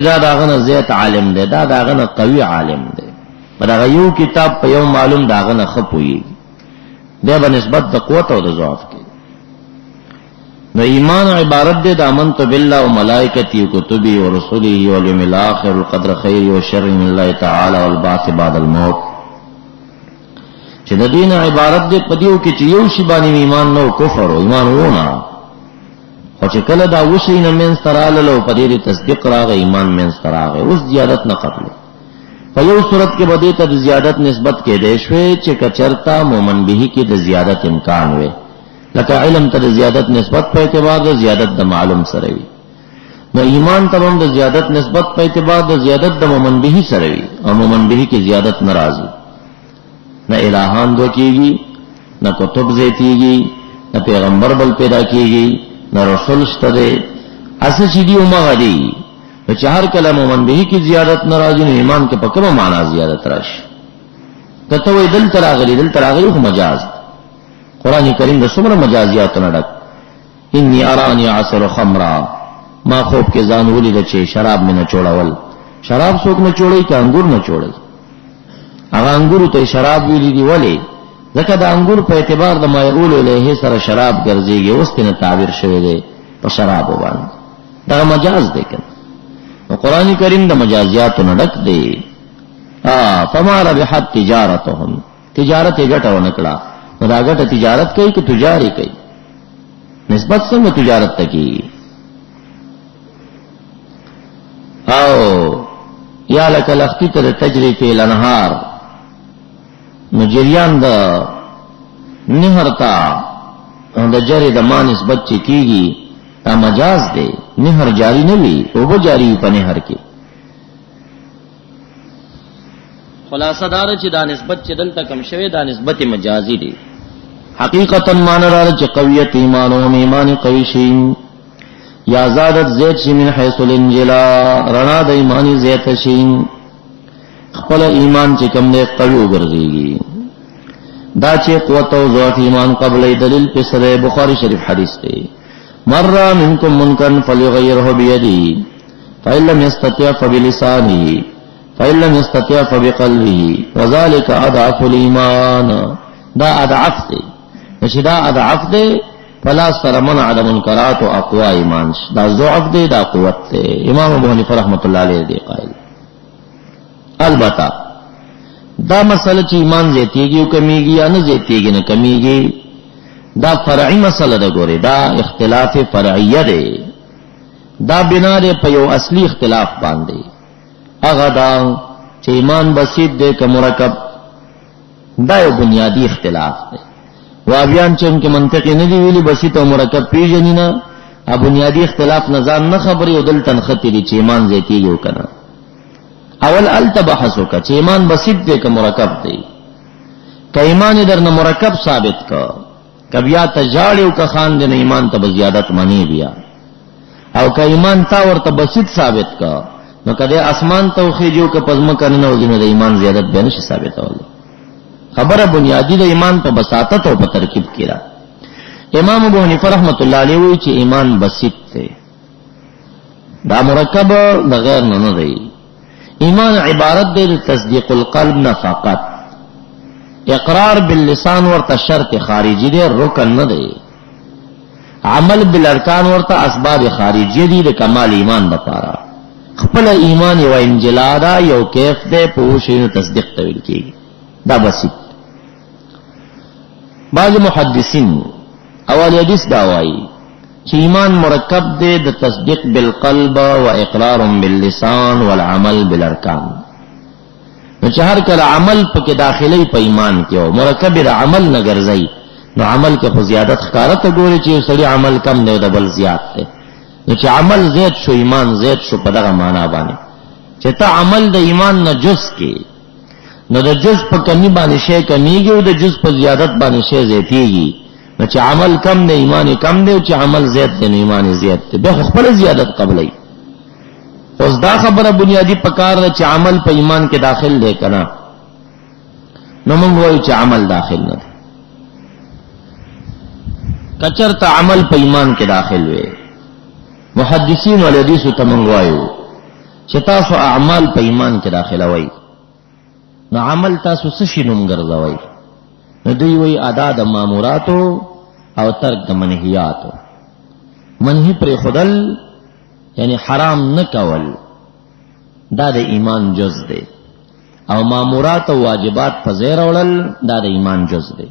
دا داغه زیات عالم دی، دا داغه قوي عالم دی، دا یو کتاب په یو معلوم داغه نه خپوي دی په نسبت د قوت او د ضعف کې. نو ایمان عبارت دی د امنت بالله و ملائکته و کتبه و رسله و الیوم الاخر والقدر خیر و شر من الله تعالی والبعث بعد الموت. چې د دین عبارت دی په دیو کې چې یو شی باندې ایمان نو کفر او ایمان ونه، او چې کله دا وشي نه من ستراله په دې تصدیق راغی ایمان من ستراغه اوس زیادت نه قبل. په یو صورت کې بده ته زیادت نسبت کې دی شوی چې کچرتا مومن به کې د زیادت امکان وي، لکه علم ته زیادت نسبت په اعتبار د زیادت د معلوم سره وي، نو ایمان ته هم د زیادت نسبت په اعتبار د زیادت د مومن به سره وي، او مومن به کې زیادت ناراضي. نہ الہان دو کیږي، نہ کتب زیتیږي، نہ پیغمبر بل پیدا کیږي، نہ رسول شته. اسه چې دی عمر دی چې هر کله مومن به کې زیادت ناراضي، نو ایمان کې په کومه معنا زیادت راشي؟ کته وې دل تراغلی خو مجاز. قرآن کریم د څومره مجازیات نه ډک. انی ارانی عصر خمرا، ما خوب کې ځان ولید چې شراب مې نه چوړول. شراب څوک نه چوړي که انګور نه چوړي؟ هغه انګور ته شراب ویلي دی. ولی؟ ځکه د انګور په اعتبار د ما یقول الیه سره شراب ګرځيږي، اوس نه تعبیر شوی دی په شراب باندې. دا مجاز دی کنه. قرآن کریم د مجازیات نه ډک دی. فما ربحت تجارتهم، تجارت یې ګټه ونه کړه. نو دا ګټه تجارت کوي که تجاری کوي؟ نسبت څنګه تجارت ته کیږي؟ او یا لکه لختی ته تجری فی الانهار، نو جریان د نهر ته د جری د ما نسبت چې کیږي دا مجاز دی. نهر جاری نه وي، اوبه جاری په نهر کې. خلاصه دار چې دا نسبت چې دلته کم شوی دا نسبت مجازي دی. حقیقتا معنی دار چې قویت ایمانهم ایمان قوی شي، یا زادت زید شي من حيث الانجلا، رڼا د ایمانی زیات شي، خپل ایمان چې کم دی قوی وګرځيږي. دا چې قوت او ضعف ایمان قبل دلیل په سره بخاری شریف حدیث دی. مر منکم منکرا فليغيره بيده فإن لم يستطع فبلسانه فإن لم يستطع فبقلبه وذلك أضعف الإيمان. دا اضعف دی، چې دا اضعف دی فلا سره منع د منکرات او اقوا ایمان. دا ضعف دی، دا قوت دی. امام ابو حنیفه رحمۃ اللہ علیہ دی قائل. البته دا مسله چې ایمان زیاتیږي او کمیږي یا نه زیاتیږي نه کمیږي، دا فرعی مسله ده. ګوره دا اختلاف فرعیه دی، دا بنا دی په یو اصلي اختلاف باندې. هغه دا چې ایمان بسیط دی که مرکب، دا یو بنیادی اختلاف دی. وابیان چې انکه منطقی نه دی ویلی بسیط او مرکب پیژنی نه، ا بنیادی اختلاف نزان نه خبري او دل تنختی دی چې ایمان زیاتیږي او کنه. اول التبحث وکړه چې ایمان بسیط دی که مرکب دی. که ایمان درنه مرکب ثابت کا، کبیا تجاړ او که خان دې ایمان ته زیادت معنی بیا، او که ایمان تا ورته بسیط ثابت کا، نو کده اسمان توخیجو که پزما کنه او دې ایمان زیادت به نشي ثابتول. خبره بنیادی د ایمان په بساطت او په ترکیب کې را. امام ابو حنیفه رحمۃ اللہ علیہ وی چې ایمان بسیط دی، دا مرکب د غیر نه دی. ایمان عبارت دی تصدیق القلب نه فقط. اقرار باللسان ورته شرط خارجی دی، رکن نه دی. عمل بالارکان ورته اسباب خارجی دی د کمال ایمان لپاره. خپل ایمان یو انجلا دا، یو کیف دی، په شی تصدیق تویل کیږي. دا بسیط. بعض محدثین اول حدیث دا وایي چې ایمان مرکب دی د تصدیق بالقلب و اقرار باللسان والعمل بالارکان. نو چې هر کله عمل پکې داخلي په ایمان کې او مرکب د عمل نه ګرځي، نو عمل کې خو زیادت ښکارا ته ګوري چې سړي عمل کم دی او د بل زیات دی. نو چې عمل زیات شو ایمان زیات شو په دغه معنا باندې چې ته عمل د ایمان نه جز کې، نو د جز په کمی باندې شی کمیږي او د جز په زیادت باندې شی زیاتیږي. نو چې عمل کم دی ایمان کم دی، او چې عمل زیات دی نو ایمان زیات دی. بیا خپل زیادت قبلای. اوس دا خبره بنیادی پکار ده چې عمل په ایمان کې داخل دی کنه، نو موږ وایو چې عمل داخل نه دی. کچرته عمل په ایمان کې داخل وي، محدثین ول حدیث ته موږ وایو چې تاسو اعمال په ایمان کې داخلوي نو عمل تاسو څه شي نوم ګرځوي؟ نو دوی وی ادا د ماموراتو او ترک د منهیاتو. منهی پر خودل یعنی حرام نه کول دا د ایمان جز دی، او مامورات او واجبات په ځای راوړل دا د ایمان جز دی.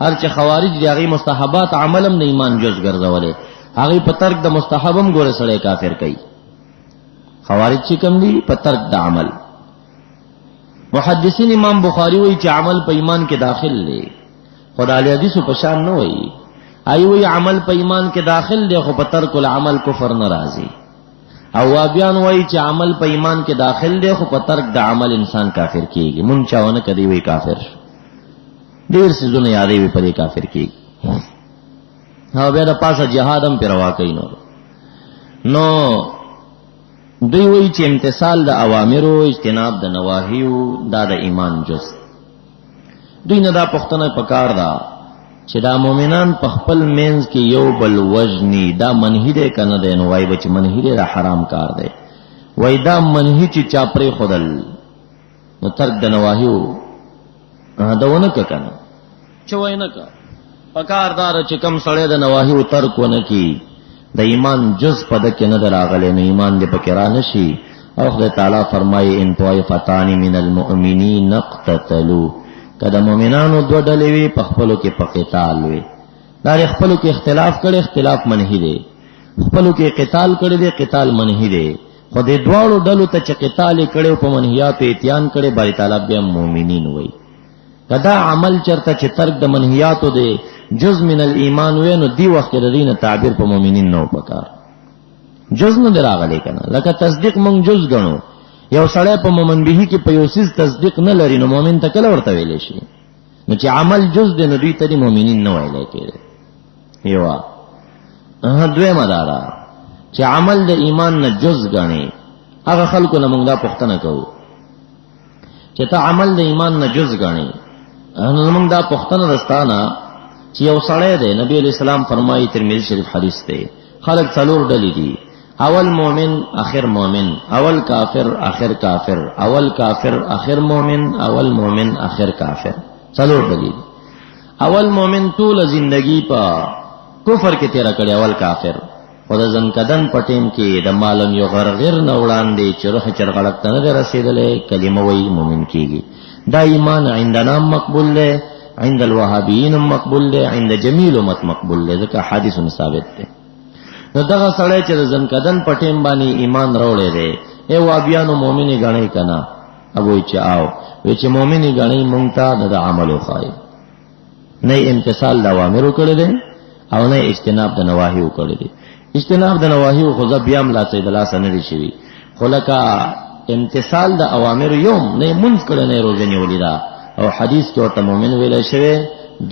هر چې خوارج دی هغه مستحبات عملم د ایمان جز ګرځولې، هغه په ترک د مستحبم ګوره سره کافر کوي. خوارج چې کوم دي په ترک د عمل. محدثین امام بخاری وی چې عمل په ایمان کې داخل دی، خدای حدیث په شان نه وی. ای وی عمل په ایمان کې داخل دی خو په ترک العمل کفر ناراضي. او وابیان وی چې عمل په ایمان کې داخل دی خو په ترک د عمل انسان کافر کیږي. مونږ چاونه کدی وی کافر ډیر سيزونه یادې وی په کافر کیږي. او بیا د پاسه جهاد هم پروا کوي. نو دوی وی چې امتثال د اوامرو اجتناب د نواهیو دا د ایمان جز. دوی نه دا پښتنه پکار دا چې دا مؤمنان په خپل مینز کې یو بل وجنی دا منهی ده کنه ده. نو وای بچ منهی ده حرام کار ده، وای دا منهی چې چاپره خودل نو ترک د نواهیو دا ونه کنه چوي نه کا پکاردار چې کم سړی د نواهیو ترک ونه کی د ایمان جز پد کې نه دراغله نو ایمان دې پکې را نشي. او خدای تعالی فرمایي ان طائفتان من المؤمنین اقتتلوا، کله مؤمنانو دوه ډلې وي په خپلو کې په قتال وي. دا خپلو کې اختلاف کړي، اختلاف منهی دی. خپلو کې قتال کړي دی، قتال منهی دی. خو دې دواړو ډلو ته چې قتال کړي په منهیات اتیان کړي باری تعالی بیا مؤمنین وي. کدا عمل چرته چې ترک د منهیاتو دی جز من الایمان وي نو دی وخت د دینه تعبیر په مؤمنین نو پکار جز نه دراغلی کنه. لکه تصدیق مونږ جز غنو، یو سړی په مومن به کې په یو سیس تصدیق نه لري نو مؤمن ته کله ورته ویل شي؟ نو چې عمل جز دی نو دوی ته دی مؤمنین نه ویل کېږي. یو دویمه دارا چې عمل د ایمان نه جز غني. هغه خلکو نه مونږ دا پوښتنه کوو چې ته عمل د ایمان نه جز غني. نو مونږ دا پوښتنه رستانه چې یو سړی دی. نبی علیہ السلام فرمایي ترمذی شریف حدیث دی خلق څلور ډلې دي، اول مومن آخر مومن، اول کافر آخر کافر، اول کافر آخر مومن، اول مومن آخر کافر. څلور ډلې دي. اول مومن ټول زندگی په کفر کې تیرا کړی، اول کافر او د ځنکدن پټیم کې د مالم یو غرغر نه وړاندې چې روح چرغړک ته نه رسیدلې کلمه وای مومن کیږي. دا ایمان عندنا مقبول دی، عند الوهابیین مقبول دی، عند جمیل امت مقبول دی. ځکه حدیث ثابت دی. نو دغه سړی چې د ځنکدن پټیم باندې ایمان راوړی دی ای وابیانو مؤمنی غنی کنا ابو چې آو وی چې مؤمنی غنی مونږ ته د عملو خای نه امتثال د اوامرو کړی دی او نه اجتناب د نواهیو کړی دی. اجتناب د نواهیو خو ځبیام لا څه د لاس نه لري شي، خو لکه امتثال د اوامر یوم نه منځ کړي نه روزنی ولیدا. او حدیث کې ورته مؤمن ویل شوی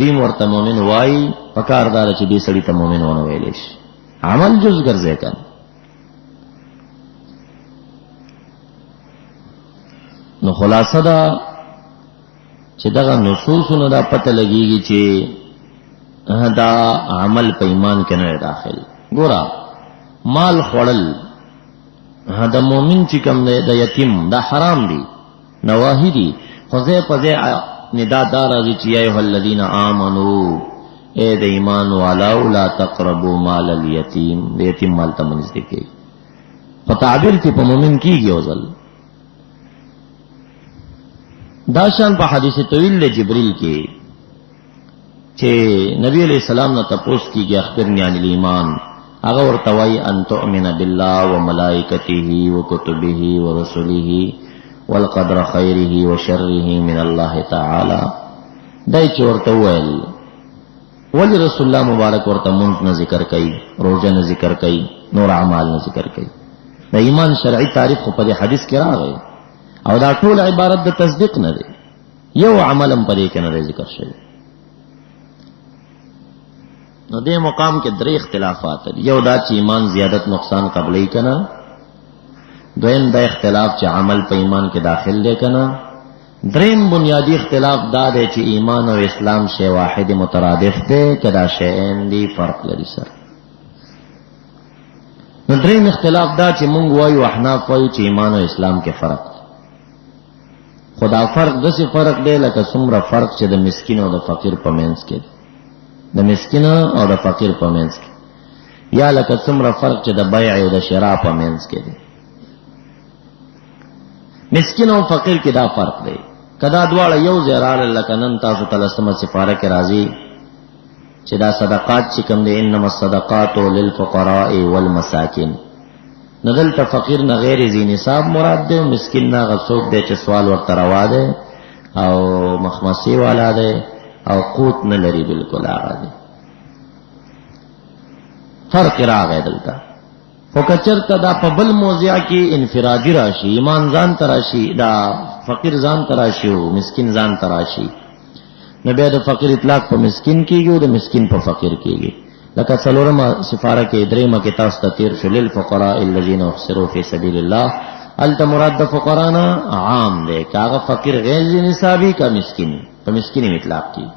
دین ورته مؤمن وای پکاردار چې دې سړی ته مؤمن ونه ویل شي. عمل جز ګرځي کنه. نو خلاصه دا چې دغه نصوصونو دا پته لګیږي چې دا عمل په ایمان کې نه داخل. ګورا مال خوړل دا مومن چې کوم دی د یتیم دا حرام دی، نواهی دی. خزه پزه ندا دار ازي چې ایه الذین آمنو اے د ایمان والاو لا تقربوا مال الیتیم. د یتیم مال ته منځ کې په تعبیر کې په مومن کېږي اوزل. دا شان په حدیث طویل له جبرئیل کې چې نبی علیہ السلام نه تپوس کیږي اخبرنی عن الایمان. هغه ورته وایي ان تؤمن بالله وملائکته وکتبه ورسله والقدر خیره وشره من الله تعالی. دای چې ورته ویل ولی رسول الله مبارک ورته مونږ نه ذکر کوي، روزه نه ذکر کوي، نور اعمال نه ذکر کوي. د ایمان شرعي تعریف خو په حدیث کې راغی او دا ټول عبارت د تصدیق نه دی، یو عملم په دې کې نه ذکر شوی. نو دې مقام کې درې اختلافات دي. یو دا چې ایمان زیادت نقصان قبلې کنا، دویم دا اختلاف چې عمل په ایمان کې داخل دی کنا، دریم بنیادی اختلاف دا دی چې ایمان او اسلام شی واحد مترادف دی کدا شیئین دی فرق لري سره. نو دریم اختلاف دا چې مونږ وایو احناف وایو چې ایمان او اسلام کې فرق دی. خدا فرق داسې فرق دی لکه څومره فرق چې د مسکین او د فقیر په منځ کې دی، د مسکین او د فقیر په منځ کې، یا لکه څومره فرق چې د بیع او د شراء په منځ کې دی. مسکین او فقیر کې دا فرق دی. کدا دواړه یو ځای راغلل لکه نن تاسو ته لسمه سپاره کې راځي چې دا صدقات چې کوم دی انما الصدقات للفقراء والمساکین، نو دلته فقیر نه غیر ذی نصاب مراد دی، مسکین نه هغه څوک دی چې سوال ورته روا دی او مخمصي والا دی او قوت نه لري، بالکل هغه دی. فرق راغی دلته. خو که چېرته دا په بل موضوع کې انفرادي راشي، ایمان ځان ته راشي، دا فقیر ځان ته راشي او مسکین ځان ته راشي، نو بیا د فقیر اطلاق په مسکین کېږي او د مسکین په فقیر کېږي. لکه څلورمه سفاره کې درېمه کې تاسو ته تېر شو للفقراء الذین احصروا فی سبیل الله، هلته مراد د فقرا نه عام دی، که هغه فقیر غیر ذی نصابي که مسکین، په مسکین اطلاق کېږي.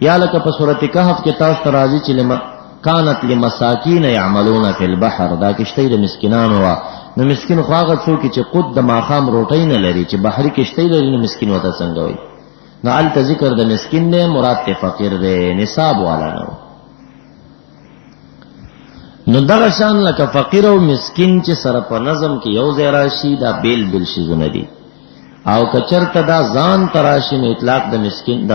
یا لکه په سورۃ کهف کې تاسو ته راځي چې کانت لمساکین یعملون فی البحر، دا کشتۍ د مسکینانو وه. نو مسکین خو هغه څوک چې قوت د ماښام روټۍ نه لري، چې بحري کشتۍ لري، نو مسکین ورته څنګه وایي؟ نو هلته ذکر د مسکین دی، مراد ته فقیر دی، نصاب والا نه. نو دغه شان لکه فقیر او مسکین چې سره په نظم کې یو ځای راشي، دا بیل بیل شیزونه دي. او که چېرته دا ځان ته راشي نو اطلاق د مسکین د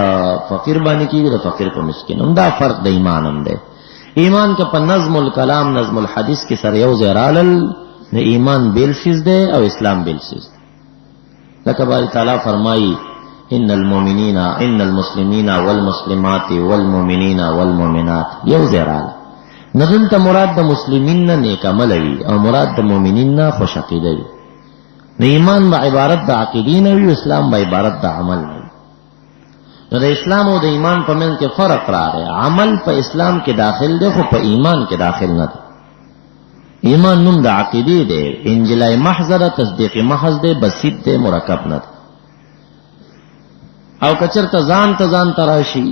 فقیر باندې کېږي، د فقیر په مسکین. هم دا فرق د ایمان هم دی. ایمان که په نظم الکلام نظم الحدیث کې سره یو ځای رالل، نو ایمان بیل شیز دی او اسلام بیل شیز دی. لکه باری تعالی فرمایي ان المؤمنین ان المسلمین والمسلمات والمؤمنین والمؤمنات، یو ځای راغله. نو دلته مراد د مسلمین نه نیک عمل وي او مراد د مؤمنین نه خوش عقیده وي. نو ایمان به عبارت د عقیدې نه وي، اسلام به عبارت د عمل نه وي. نو د اسلام او د ایمان په منځ کې فرق راغی. عمل په اسلام کې داخل دی خو په ایمان کې داخل نه دی. ایمان نوم د عقیدې دی، انجلای محض ده، تصدیق محض دی، بسیط دی، مرکب نه دی. او که چېرته ځان ته راشي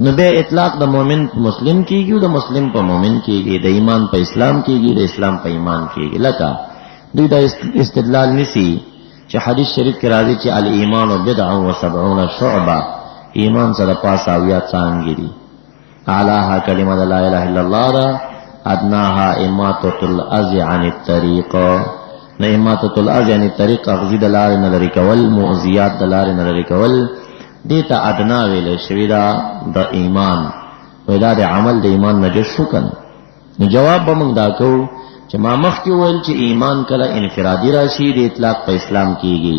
نو بیا اطلاق د مؤمن په مسلم کېږي، د مسلم په مؤمن کېږي، د ایمان په اسلام کېږي، د اسلام په ایمان کېږي. لکه دوی دا استدلال نیسي چې حدیث شریف کې راځي چې الایمان بدع و 70 شعبه، ایمان سره 85 څانګې دي. اعلاها کلمه لا اله الا الله ده، ادناها اماطة الاذى عن الطريق، نه اماطة الاذى عن الطريق اغذی د لارې نه لرې کول، مؤذیات د لارې نه لرې کول، دې ته ادنا ویلی شوي ده د ایمان. وایي دا د عمل د ایمان نه جز شو که نه؟ نو جواب به موږ دا کوو چې ما مخکې وویل چې ایمان کله انفرادي راشي، د اطلاق په اسلام کېږي.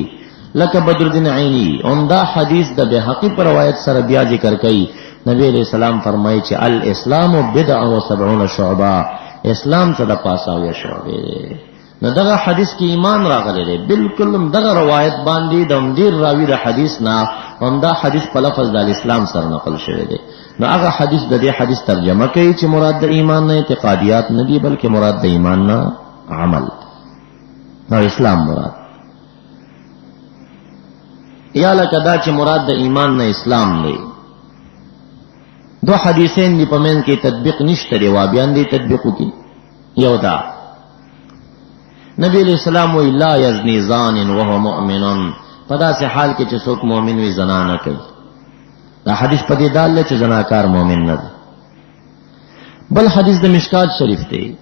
لکه بدرالدین عینی عمده حدیث د بهقي په روایت سره بیا ذکر کوي، نبی علیہ السلام فرمایي چې الاسلام بدع و 70 شعبه، اسلام څه د 85 شعبې دی. نو دغه حدیث کې ایمان راغلی دی، بالکل دغه روایت باندې د ډېر راوي د حدیث نه همدا حدیث په لفظ د اسلام سره نقل شوی دی. نو هغه حدیث د دې حدیث ترجمه کوي چې مراد د ایمان نه اعتقادیات نه دي، بلکې مراد د ایمان نه عمل او اسلام مراد. یا لکه دا چې مراد د ایمان نه اسلام دی. دو حدیثین دی په منځ کې تطبیق نشته دی، وابیان دی تطبیقو کې. یو دا نبی علیہ السلام وی لا یزنی زان وهو مؤمن، په داسې حال کې چې څوک مؤمن وي زنا نه کوي. دا حدیث په دې دال دی چې زناکار مؤمن نه دی. بل حدیث د مشکات شریف دی،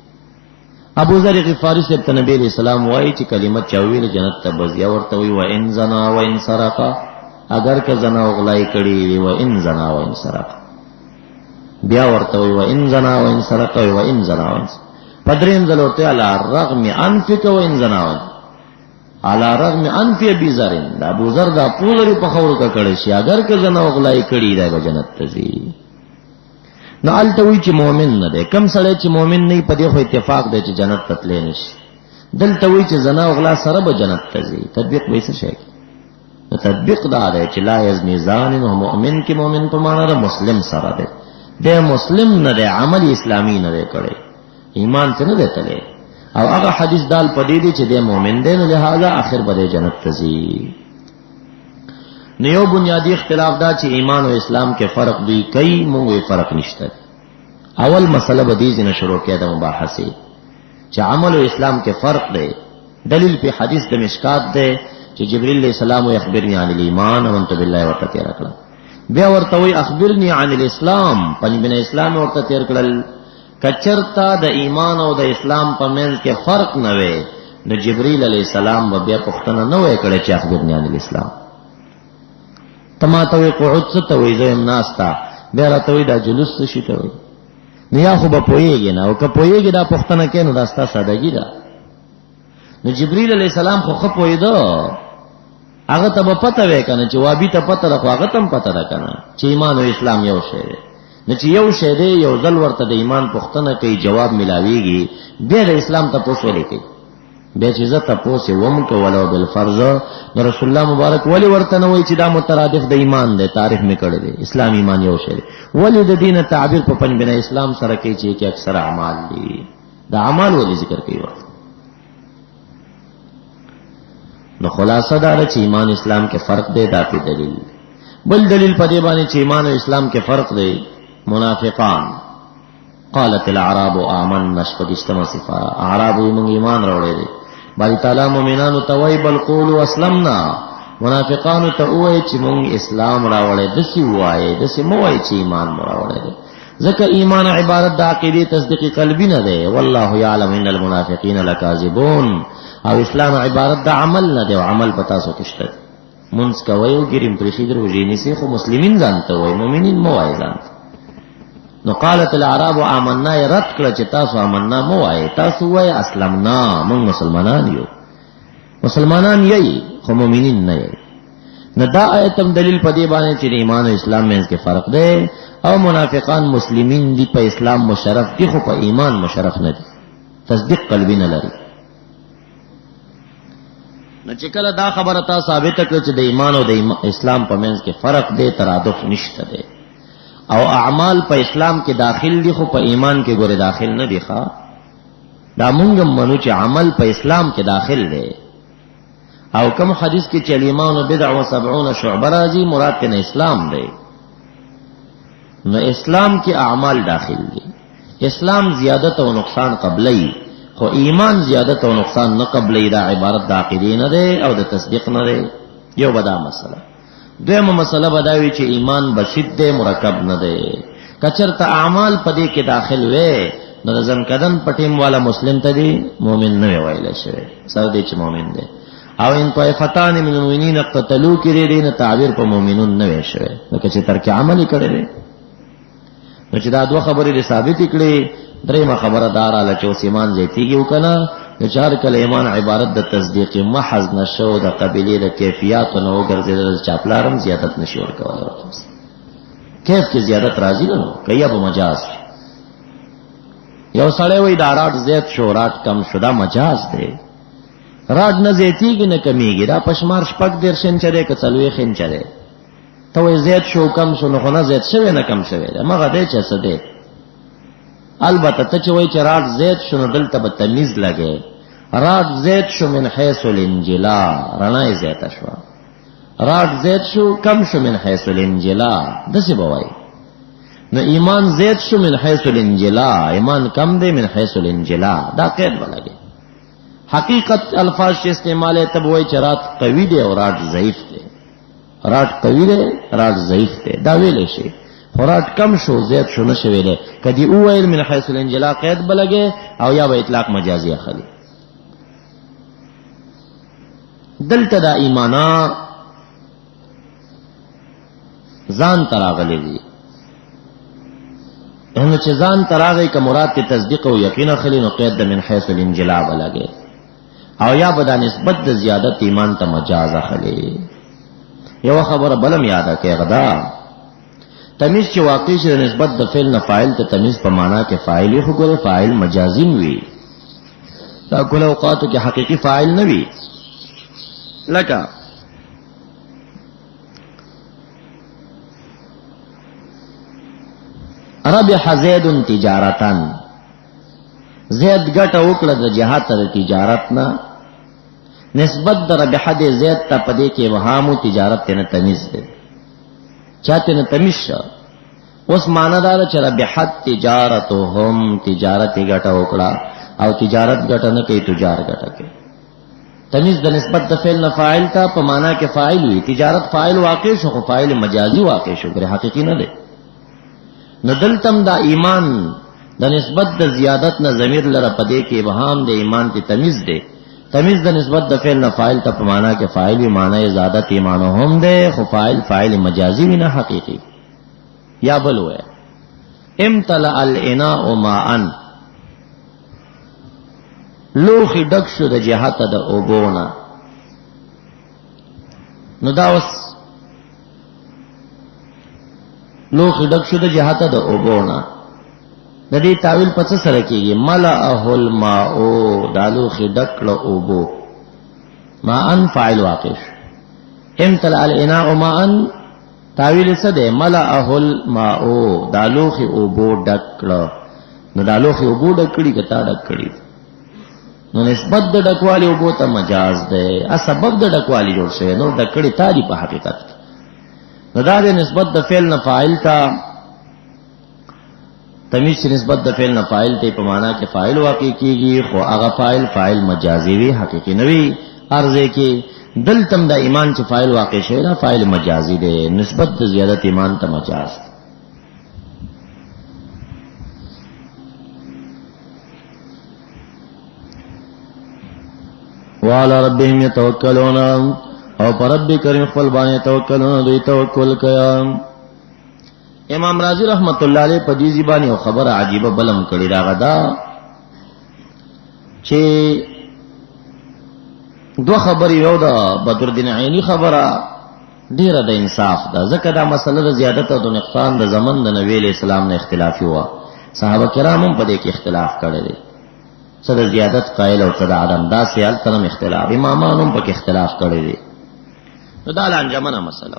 ابو ذر غفاری صاحب ته نبی علیہ السلام وایي چې کلمه چا ویل جنت ته بځي. ورته وی و ان زنا و ان سرق، اگر که زنا او غلای کړي وي، و ان زنا و ان سرق. بیا ورته وی و ان زنا و ان سرق، و ان زنا و ان سرق. پدریم ځل ورته علی الرغم انفک و ان زنا و علی رغم انف ابي ذر، دا ابو ذر دا پولری په خورو کا کړي شي، اگر که زنا او غلای کړي دا به جنت ته ځي. نو الته وی چې مؤمن نه دی. کم سړی چې مؤمن نه په دې خو اتفاق دی چې جنت ته تللی نشي. دلته وی چې زنا او غلا سره به جنت ته ځي. تطبیق به څه شي؟ نو تطبیق دا دی چې لا یزنی زان او مؤمن کې مؤمن په معنا د مسلم سره دی. د مسلم نه دی، عمل اسلامي نه دی کړی، ایمان ته نه دی تللی. او هغه حدیث دال پدې دی چې د مؤمن دی، نو لہذا آخر به جنت ته ځي. نو یو بنیادی اختلاف دا چې ایمان او اسلام کې فرق دی، کوي مونږ فرق نشته. اول مسله به دې نه شروع کړه د مباحثه چې عمل او اسلام کې فرق دی. دلیل په حدیث د مشکات دی چې جبرئیل علیہ السلام اخبرنی عن الایمان امنت بالله ورته تیر کړل. بیا ورته وی اخبرنی عن الاسلام، پنځ بن اسلام ورته تیر کړل. کچرتا د ایمان او د اسلام په منځ کې فرق نه وي نو جبرئیل علیہ السلام بیا پوښتنه نه وای کړې چې اخبرنی عن الاسلام. تماته وی قعود څه ته وی زم ناستا، بیا راته وی دا جلوس څه شي ته وی. نو یا خو به پوهیږي نه، او که پوهیږي دا پوښتنه کوي نو دا ستا سادهګي ده. نو جبرئیل علیہ السلام خو خو پوهیدو، هغه ته به پته وای کنه چې وابي ته پته ده، خو هغه ته هم پته ده کنه چې ایمان او اسلام یو شی دی. نو چې یو شی دی یو ځل ورته د ایمان پوښتنه کوي جواب ملاویږي، بیا د اسلام تپوس ولې کوي. بیا چې زه تپوس وم کولو بالفرض نو رسول الله مبارک ولی ورته نه وای چې دا مترادف د ایمان دی، تعریف می کړی دی اسلام ایمان یو شی دی. ولی د دین تعبیر په پنځ بنا اسلام سره کوي چې اکثر اعمال دي، د اعمال ولی ذکر کوي. نو خلاصه دا چې ایمان اسلام کې فرق دی، دا په دلیل. بل دلیل په دې باندې چې ایمان او اسلام کې فرق دی، منافقان قالت الاعراب آمنا شپږشتمه صفه، اعراب موږ ایمان راوړی دی. باری تعالی مومنانو ته وای بل قولوا اسلمنا، منافقانو ته وای چې موږ اسلام راوړی. دسی وای دسی مو وای چې ایمان راوړی دی، ځکه ایمان عبارت د عقیده تصدیق قلبی نه دی. والله یعلم ان المنافقین لکاذبون، او اسلام عبارت د عمل نه دی، او عمل پتا سو کشته. منځ کوي او ګریم پرشي درو جینې سي، خو مسلمانین ځانته وای، مؤمنین مو وای ځانته. نو قالت الاعراب آمنا رد کړه چې تاسو آمنا مو وای، تاسو وای اسلمنا، موږ مسلمانان یو. مسلمانان یې خو مؤمنین نه یې. نو دا آیت هم دلیل په دې باندې چې ایمان او اسلام منځ کې فرق دی، او منافقان مسلمین دي، په اسلام مشرف دي خو په ایمان مشرف نه دي، تصدیق قلبی نه لري. نو چې کله دا خبره تا ثابت کړه چې د ایمان او د اسلام په منځ کې فرق دی، ترادف نشته دی، او اعمال په اسلام کې داخل دي خو په ایمان کې ګوره داخل نه دي. ښا دا مونږ منو چې عمل په اسلام کې داخل دی، او کوم حدیث کې چې ایمان بدع و 70 شعبه راځي مراد ته اسلام دی. نو اسلام کې اعمال داخل دي. اسلام زیادت او نقصان قبلی، خو ایمان زیادت او نقصان نه قبلی. دا عبارت د عقیده نه دی او د تصدیق نه دی. یو بدا مسله. دویمه مسله بداوی چې ایمان بسیط دی، مرکب نه دی. کچرته اعمال پدې کې داخل وي نو د ځنکدن پټیم والا مسلم ته دی مؤمن نه ویل شي، سره دی چې مؤمن دی. او ان طائفتان من المؤمنین اقتتلوا کې دی نه تعبیر په مؤمنون نه وي شوی، نو چې ترک عمل کړي دی. نو چې دا دوه خبرې ثابت کړي، درېمه خبره داراله چې اوس ایمان زیاتیږي وکنه. د چار کله ایمان عبارت د تصدیق محض نشو، د قبیلې د کیفیت نو ګرځیدل، چاپلارم زیادت نشي ورکول. کیف کې زیادت راځي نو کیا په مجاز. یو سړی وای دا راټ زیات شو، راټ کم شو، دا مجاز دی. راټ نه زیاتیږي نه کمیږي، دا پشمار شپږ دیر شین چره ک څلوي خین چره. ته وای زیات شو کم شو، نو نه زیات شوی نه کم شوی، مګه دې چې څه دی. البته ته چې وای چې راټ زیات شو دلته به تمیز لګي. راټ زیات شو من حيث الانجلا، رڼا زیات شو. راټ زیات شو کم شو من حيث الانجلا، دسه بوای. نو ایمان زیات شو من حيث الانجلا، ایمان کم دی من حيث الانجلا، دا قید ولګي. حقیقت الفاظ چې استعماله تب وای چې راټ قوی دی او راټ ضعیف دی. راټ قوی دی، راټ ضعیف دی، دا ویل شي. خوراک کم شو زیات شو نشو ویلې، کدی او ویل من حيث الانجلا قید بلګي او یا به اطلاق مجازي اخلي. دلته دا ایمانا ځان تراغلي دي. نو چې ځان تراغي که مراد ته تصدیق او یقین اخلي نو قید د من حيث الانجلا بلګي، او یا به دا نسبت د زیادت ایمان ته مجاز اخلي. یو خبره بلم یاده کې غدا تمیز چې واقع شي نسبت د فعل نه فاعل ته تمیز په معنا کې فاعل خو ګره فاعل مجازین وي، دا کله اوقاتو کې حقيقي فاعل نه وي. لکه ربح زید تجارتن، زید ګټه وکړه د جهاد ته تجارت نه، نسبت د ربح د زید ته پدې کې وهامو تجارت نه تمیز ده، چاته نه تمیز شو. اوس معنا دار چې ربحت تجارتهم، تجارت ګټه وکړه او تجارت ګټه نه کوي، تجار ګټه کوي. تمیز د نسبت د فعل نه فاعل ته په معنا کې فاعل وي. تجارت فاعل واقع شو خو فاعل مجازي واقع شو، ګره حقيقي نه دی. نو دلتم دا ایمان د نسبت د زیادت نه ضمیر لره پدې کې ابهام د ایمان ته تمیز دی. تمیز د نسبت د فعل نه فاعل ته په معنا کې فاعل وي، معنی زیادت ایمانهم دی، خو فاعل مجازي وي نه حقيقي. یا بل وای امتلأ الاناء ماء، لوخي ډک شو د جهت د اوبونه. نو دا اوس لوخي ډک شو د جهت د اوبونه، د دې تعویل په څه سره کېږي؟ ملأه الماء، دا لوخي ډک له اوبو. ماء فاعل واقع شو. امتلأ الاناء ماء تعویل څه دی؟ ملأه الماء، دا لوخي اوبو ډک له. نو دا لوخي اوبو ډک کړي کتا ډک کړي، نو نسبت د ډکوالی اوبو ته مجاز دی. ا سبب د ډکوالی جوړ شوی، نو ډکړی تاری په حقیقت. نو دا د نسبت د فعل نه فاعل ته تمیز چې نسبت د فعل نه فاعل ته په معنا کې فاعل واقع کیږي، خو هغه فاعل مجازي وي، حقيقي نه وي. ارزه کې دلتم د ایمان چې فاعل واقع شوی دا فاعل مجازي دی، نسبت د زیادت ایمان ته مجاز. وعلى ربهم يتوکلون، او پر رب کریم خپل باندې توکلون، دوی توکل کیا. امام رازی رحمت الله علیه په دې زبانی او خبر عجیبه بلم کړی دا غدا چې دو خبرې یو دا بدرالدین عینی خبره ډیره د انصاف ده، ځکه دا مسله د زیادت او د نقصان د زمن د نبی اسلام نه اختلافي و. صحابه کرام هم په دې کې اختلاف کړی دی، څه د زیادت قائل او څه د عدم، دا سیال ترم اختلاف، امامان هم پکې اختلاف کړی دی. نو دا لانجمنه مسله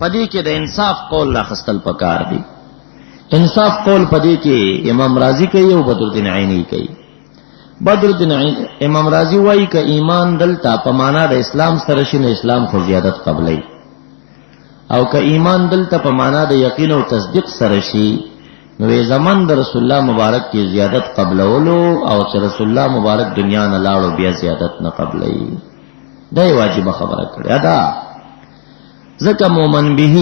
پدې کې د انصاف قول راخستل پکار دی. انصاف قول پدې کې امام رازی کوي او بدرالدین عینی کوي. بدرالدین عینی امام رازی وایي ک ایمان دلته په معنا د اسلام سره شي نه اسلام خو زیادت قبلای، او ک ایمان دلته په معنا د یقین او تصدیق سره شي نو زمان د رسول الله مبارک کی زیادت قبلولو، او چې رسول الله مبارک دنیا نه لاړو بیا زیادت نه قبلای. دا واجب خبره کړی ادا. ځکه مومن به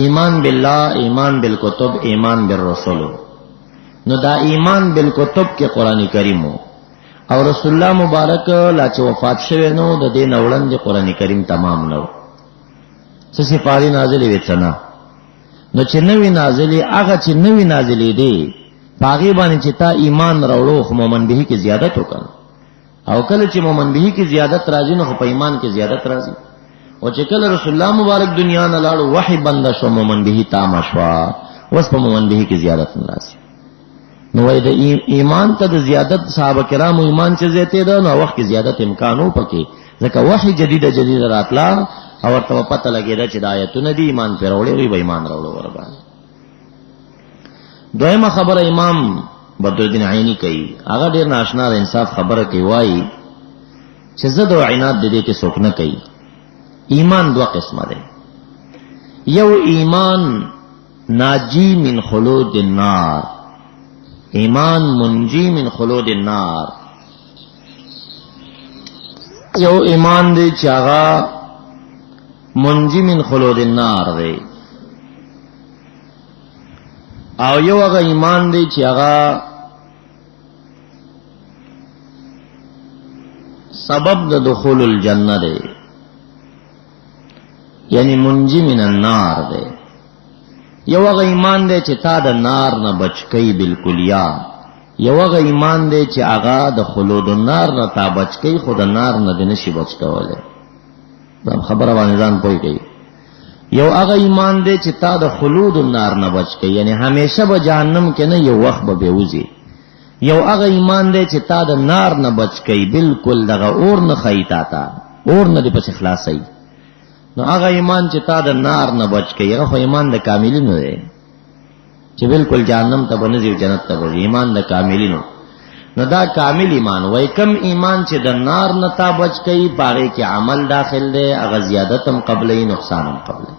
ایمان بالله، ایمان بالکتب، ایمان بالرسول. نو دا ایمان بالکتب کې قران کریم او رسول الله مبارک لا چې وفات شوه نو د دې نوړند قران کریم تمام نو څه سپاری نازلې وڅنا، نو چې نوې نازلې هغه چې نوې نازلې دي باغی باندې چې تا ایمان راوړو خو مومن به کې زیادت وکړ، او کله چې مومن به کې زیادت راځي نو په ایمان کې زیادت راځي. او چې کله رسول الله مبارک دنیا نه لاړو وحی بند شو، مومن به تام شو، اوس په مومن به کې زیادت نه راځي. نو وای د ایمان ته د زیادت صحابه کرامو ایمان چې زیاته ده نو وخت کې زیادت امکانو پکې، ځکه وحی جدیده راتلا او ورته پته لګیدا چې د آیتونه دی ایمان پر وړي وي به ایمان راوړو ور باندې. دویمه خبره امام بدرالدین عینی کوي، هغه ډیر ناشنا د انصاف خبره کوي، وایي چې زد او عناد د دې کې څوک نه کوي. ایمان دو قسمه ده، یو ایمان ناجی من خلود النار، ایمان منجی من خلود النار. یو ایمان دی چې هغه منجی من خلود النار دی، او یو هغه ایمان دی چې هغه سبب د دخول الجنه دی، یعنی منجی من النار دی. یو هغه ایمان دی چې تا د نار نه بچ کی بالکلیا، یو هغه ایمان دی چې هغه د خلود النار نه تا بچ کی، خو د نار نه د نشي بچ کوله. دا خبره باندې ځان پوي کوي. یو هغه ایمان دی چې تا د خلود النار نه بچ کی، یعنی همیشه به جهنم کې نه، یو وخت به بهوزي. یو هغه ایمان دی چې تا د نار نه بچ کی، بالکل دغه اور نه خیتا تا، اور نه دی پس خلاصي. نو هغه ایمان چې تا د نار نه بچ کی، هغه خو ایمان د کاملینو دی چې بالکل جهنم ته بنځي او جنت ته وځي، ایمان د کاملینو. نو دا کامل ایمان وای. کم ایمان چې د نار نه تا بچ کی پاره کې عمل داخل دی، هغه زیادت هم قبلې نقصان هم قبلې.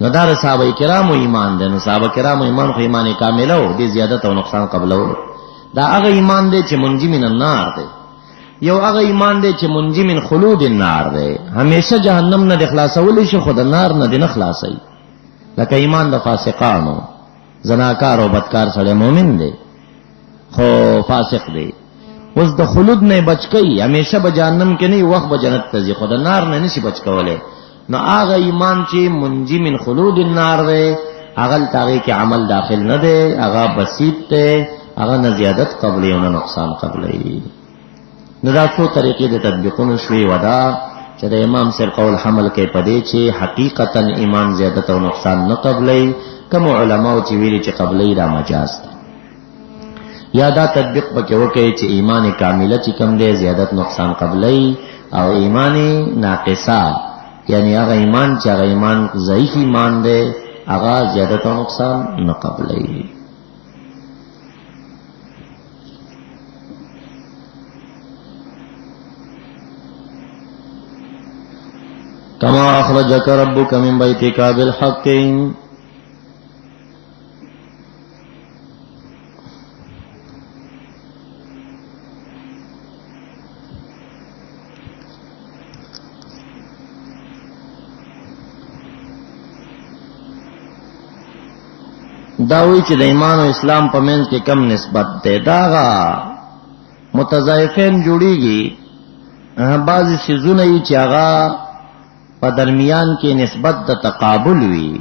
نو دا صحابه کرامو ایمان دی. نو صحابه کرامو ایمان خو ایمان کامل او دی زیادت او نقصان قبلو. دا هغه ایمان دی چې منجی من النار دی. یو هغه ایمان دی چې منجی من خلود النار دی، همیشه جهنم نه د خلاصول شي، خو د نار نه دی نه خلاصي. لکه ایمان د فاسقانو، زناکار او بدکار سره مؤمن دی خو فاسق دی، اوس د خلود نه بچ کی، همیشه به جهنم کې نه، وخت به جنت ته ځي، خو د نار نه نشي بچ کوله. نو هغه ایمان چې منجی من خلود النار دی، هغه تاغي کې عمل داخل نه دی، هغه بسيط دی، هغه نه زیادت قبلي او نه نقصان قبلي. نو دا څو طریقې د تطبیقونو شوي ودا چې د امام سر قول حمل کې پدې چې حقیقتا ایمان زیادت او نقصان نه قبلي. کوم علماء چې ویلي چې قبلي دا مجاز دی، یا دا تطبیق پکې وکړي چې ایمان کامله چې کوم دی زیادت نقصان قبلي، او ایمان ناقصه یعنی هغه ایمان چې هغه ایمان ضعیف ایمان دی هغه زیادت او نقصان نه قبلي. کما اخرجک ربک من بیتک بالحق، داوی چې د ایمان او اسلام په منځ کې کم نسبت ده، داغه متضایفین جوړیږي. بعضی سيزونه چې هغه په درمیان کې نسبت د تقابل وي،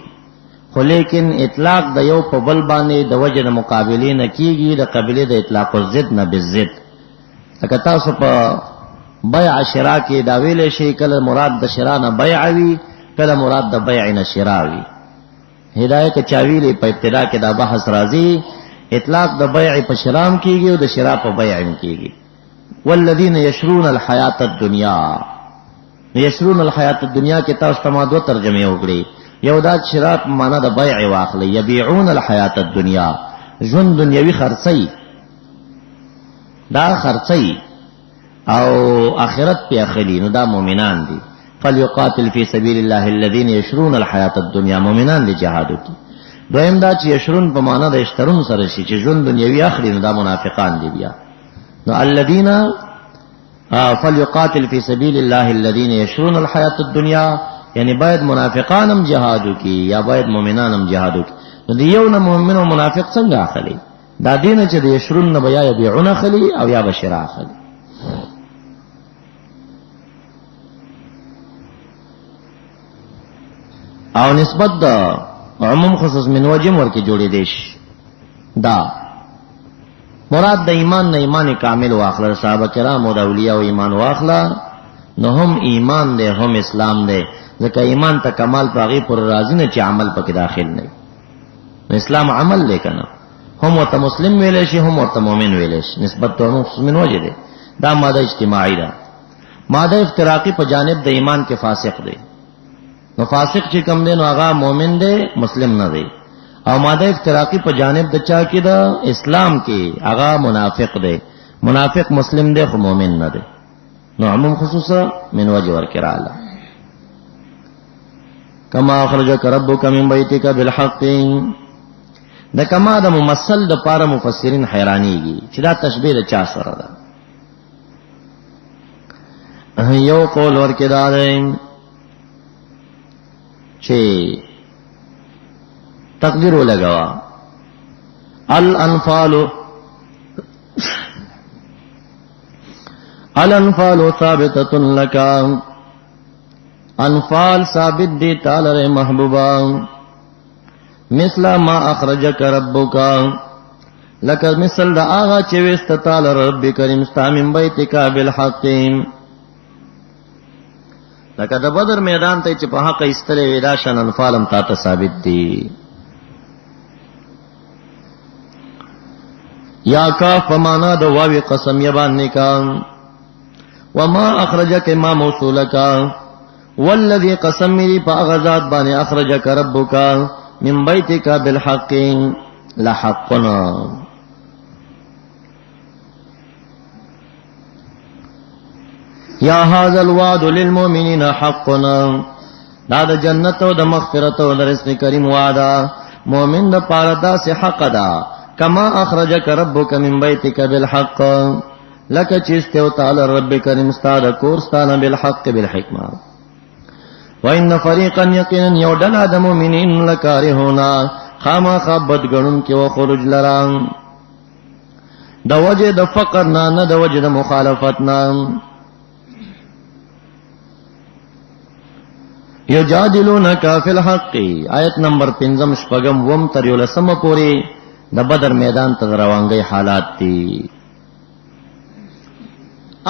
خو لیکن اطلاق د یو په بل باندې د وجه د مقابله نه کیږي، د قبيله د اطلاق الضد نه بالضد. لکه تاسو په بیع شراء کې دا ویل شي کله مراد د شراء نه بیع وي، کله مراد د بیع نه شراء وي. هدايه چاویلې په ابتدا کې دا بحث راځي، اطلاق د بیع په شراء کېږي او د شراء په بیع کېږي. والذین یشرون الحیات الدنیا، یشرون الحیات الدنیا کې تاسو ته دو ترجمه وکړي. یو دا شراء په معنا د بیع واخلي، یبيعون الحیات الدنیا، ژوند دنیوي خرڅي، دا خرڅي او آخرت په اخلي، نو دا مؤمنان دي. فليقاتل في سبيل الله الذين يشرون الحياة الدنيا، مؤمنان دي جهاد کوي. دویم دا چې یشرون په معنا د اشترون سره شي، چې ژوند دنیوي اخلي، نو دا منافقان دي بیا. نو الذين فليقاتل في سبيل الله الذين يشرون الحياة الدنيا، یعنی باید منافقانم جهاد کوي یا باید مؤمنانم جهاد کوي. نو دی یو نه مؤمن او منافق څنګه اخلي؟ دا دینه چې د یشرون نه بیا يبيعون اخلي او یا بشرا اخلي. او نسبت دا عموم خصوص من وجم ورکی جوڑی دیش. دا مراد دا ایمان نا ایمان کامل واخلا، صحابہ کرام و دا اولیاء و ایمان واخلا، نو هم ایمان دے هم اسلام دے. ذکا ایمان تا کمال پاغی پر رازی نا چی عمل پاک داخل نئی، نو اسلام عمل لے کنا، هم ورطا مسلم ویلیشی هم ورطا مومن ویلیش. نسبت تو عموم خصوص من وجہ دے. دا مادہ اجتماعی دا. مادہ افتراقی پا جانب دا ایمان کے فاسق دے. نو فاسق چې کم دی نو هغه مؤمن دی، مسلم نه دی. او ماده افتراقی په جانب د چا کې دا اسلام کې هغه منافق دی، منافق مسلم دی خو مؤمن نه دی. نو عموم خصوصا من وجه ورکراله. کما اخرجک ربک من بیتک بالحق، دا کما د ممثل د پاره مفسرین حیرانیږي چې دا تشبیه د چا سره ده. یو قول ورکړه دی چې تقدیر ولګوا الانفال ثابتة لك، انفال ثابت دی تعالی محبوبا، مثل ما اخرجك ربك، لك مثل دا آغا چویست تعالی رب کریم ستا من بیتک بالحق، لکه د بدر میدان ته چې په حق ایستلې ودا شان انفالم تا ته ثابت دي. یا کاف معنا د واو قسم یبان کا، وما اخرجک ما موصولک، والذی قسم می په غزاد باندې اخرجک ربک من بیتک بالحق لحقنا. یا هذا الوعد للمؤمنین حقنا، دا د جنت او د مغفرت او د رزق کریم وعده مومن د پاره دا سه حق دا کما اخرجک ربک من بیتک بالحق لک چست او تعالی رب کریم استاد کورستانه بالحق بالحکمه وان فريقا يقينا يودل ادم مؤمنين لکارهونا خاما خبد غنون کې او خروج لران د وجه د فقر نه د وجه د مخالفت نه یجادلونک فی الحق آیت نمبر 5 شپږم وم تر یو لسمه پوری د بدر میدان ته روانګي حالات دي.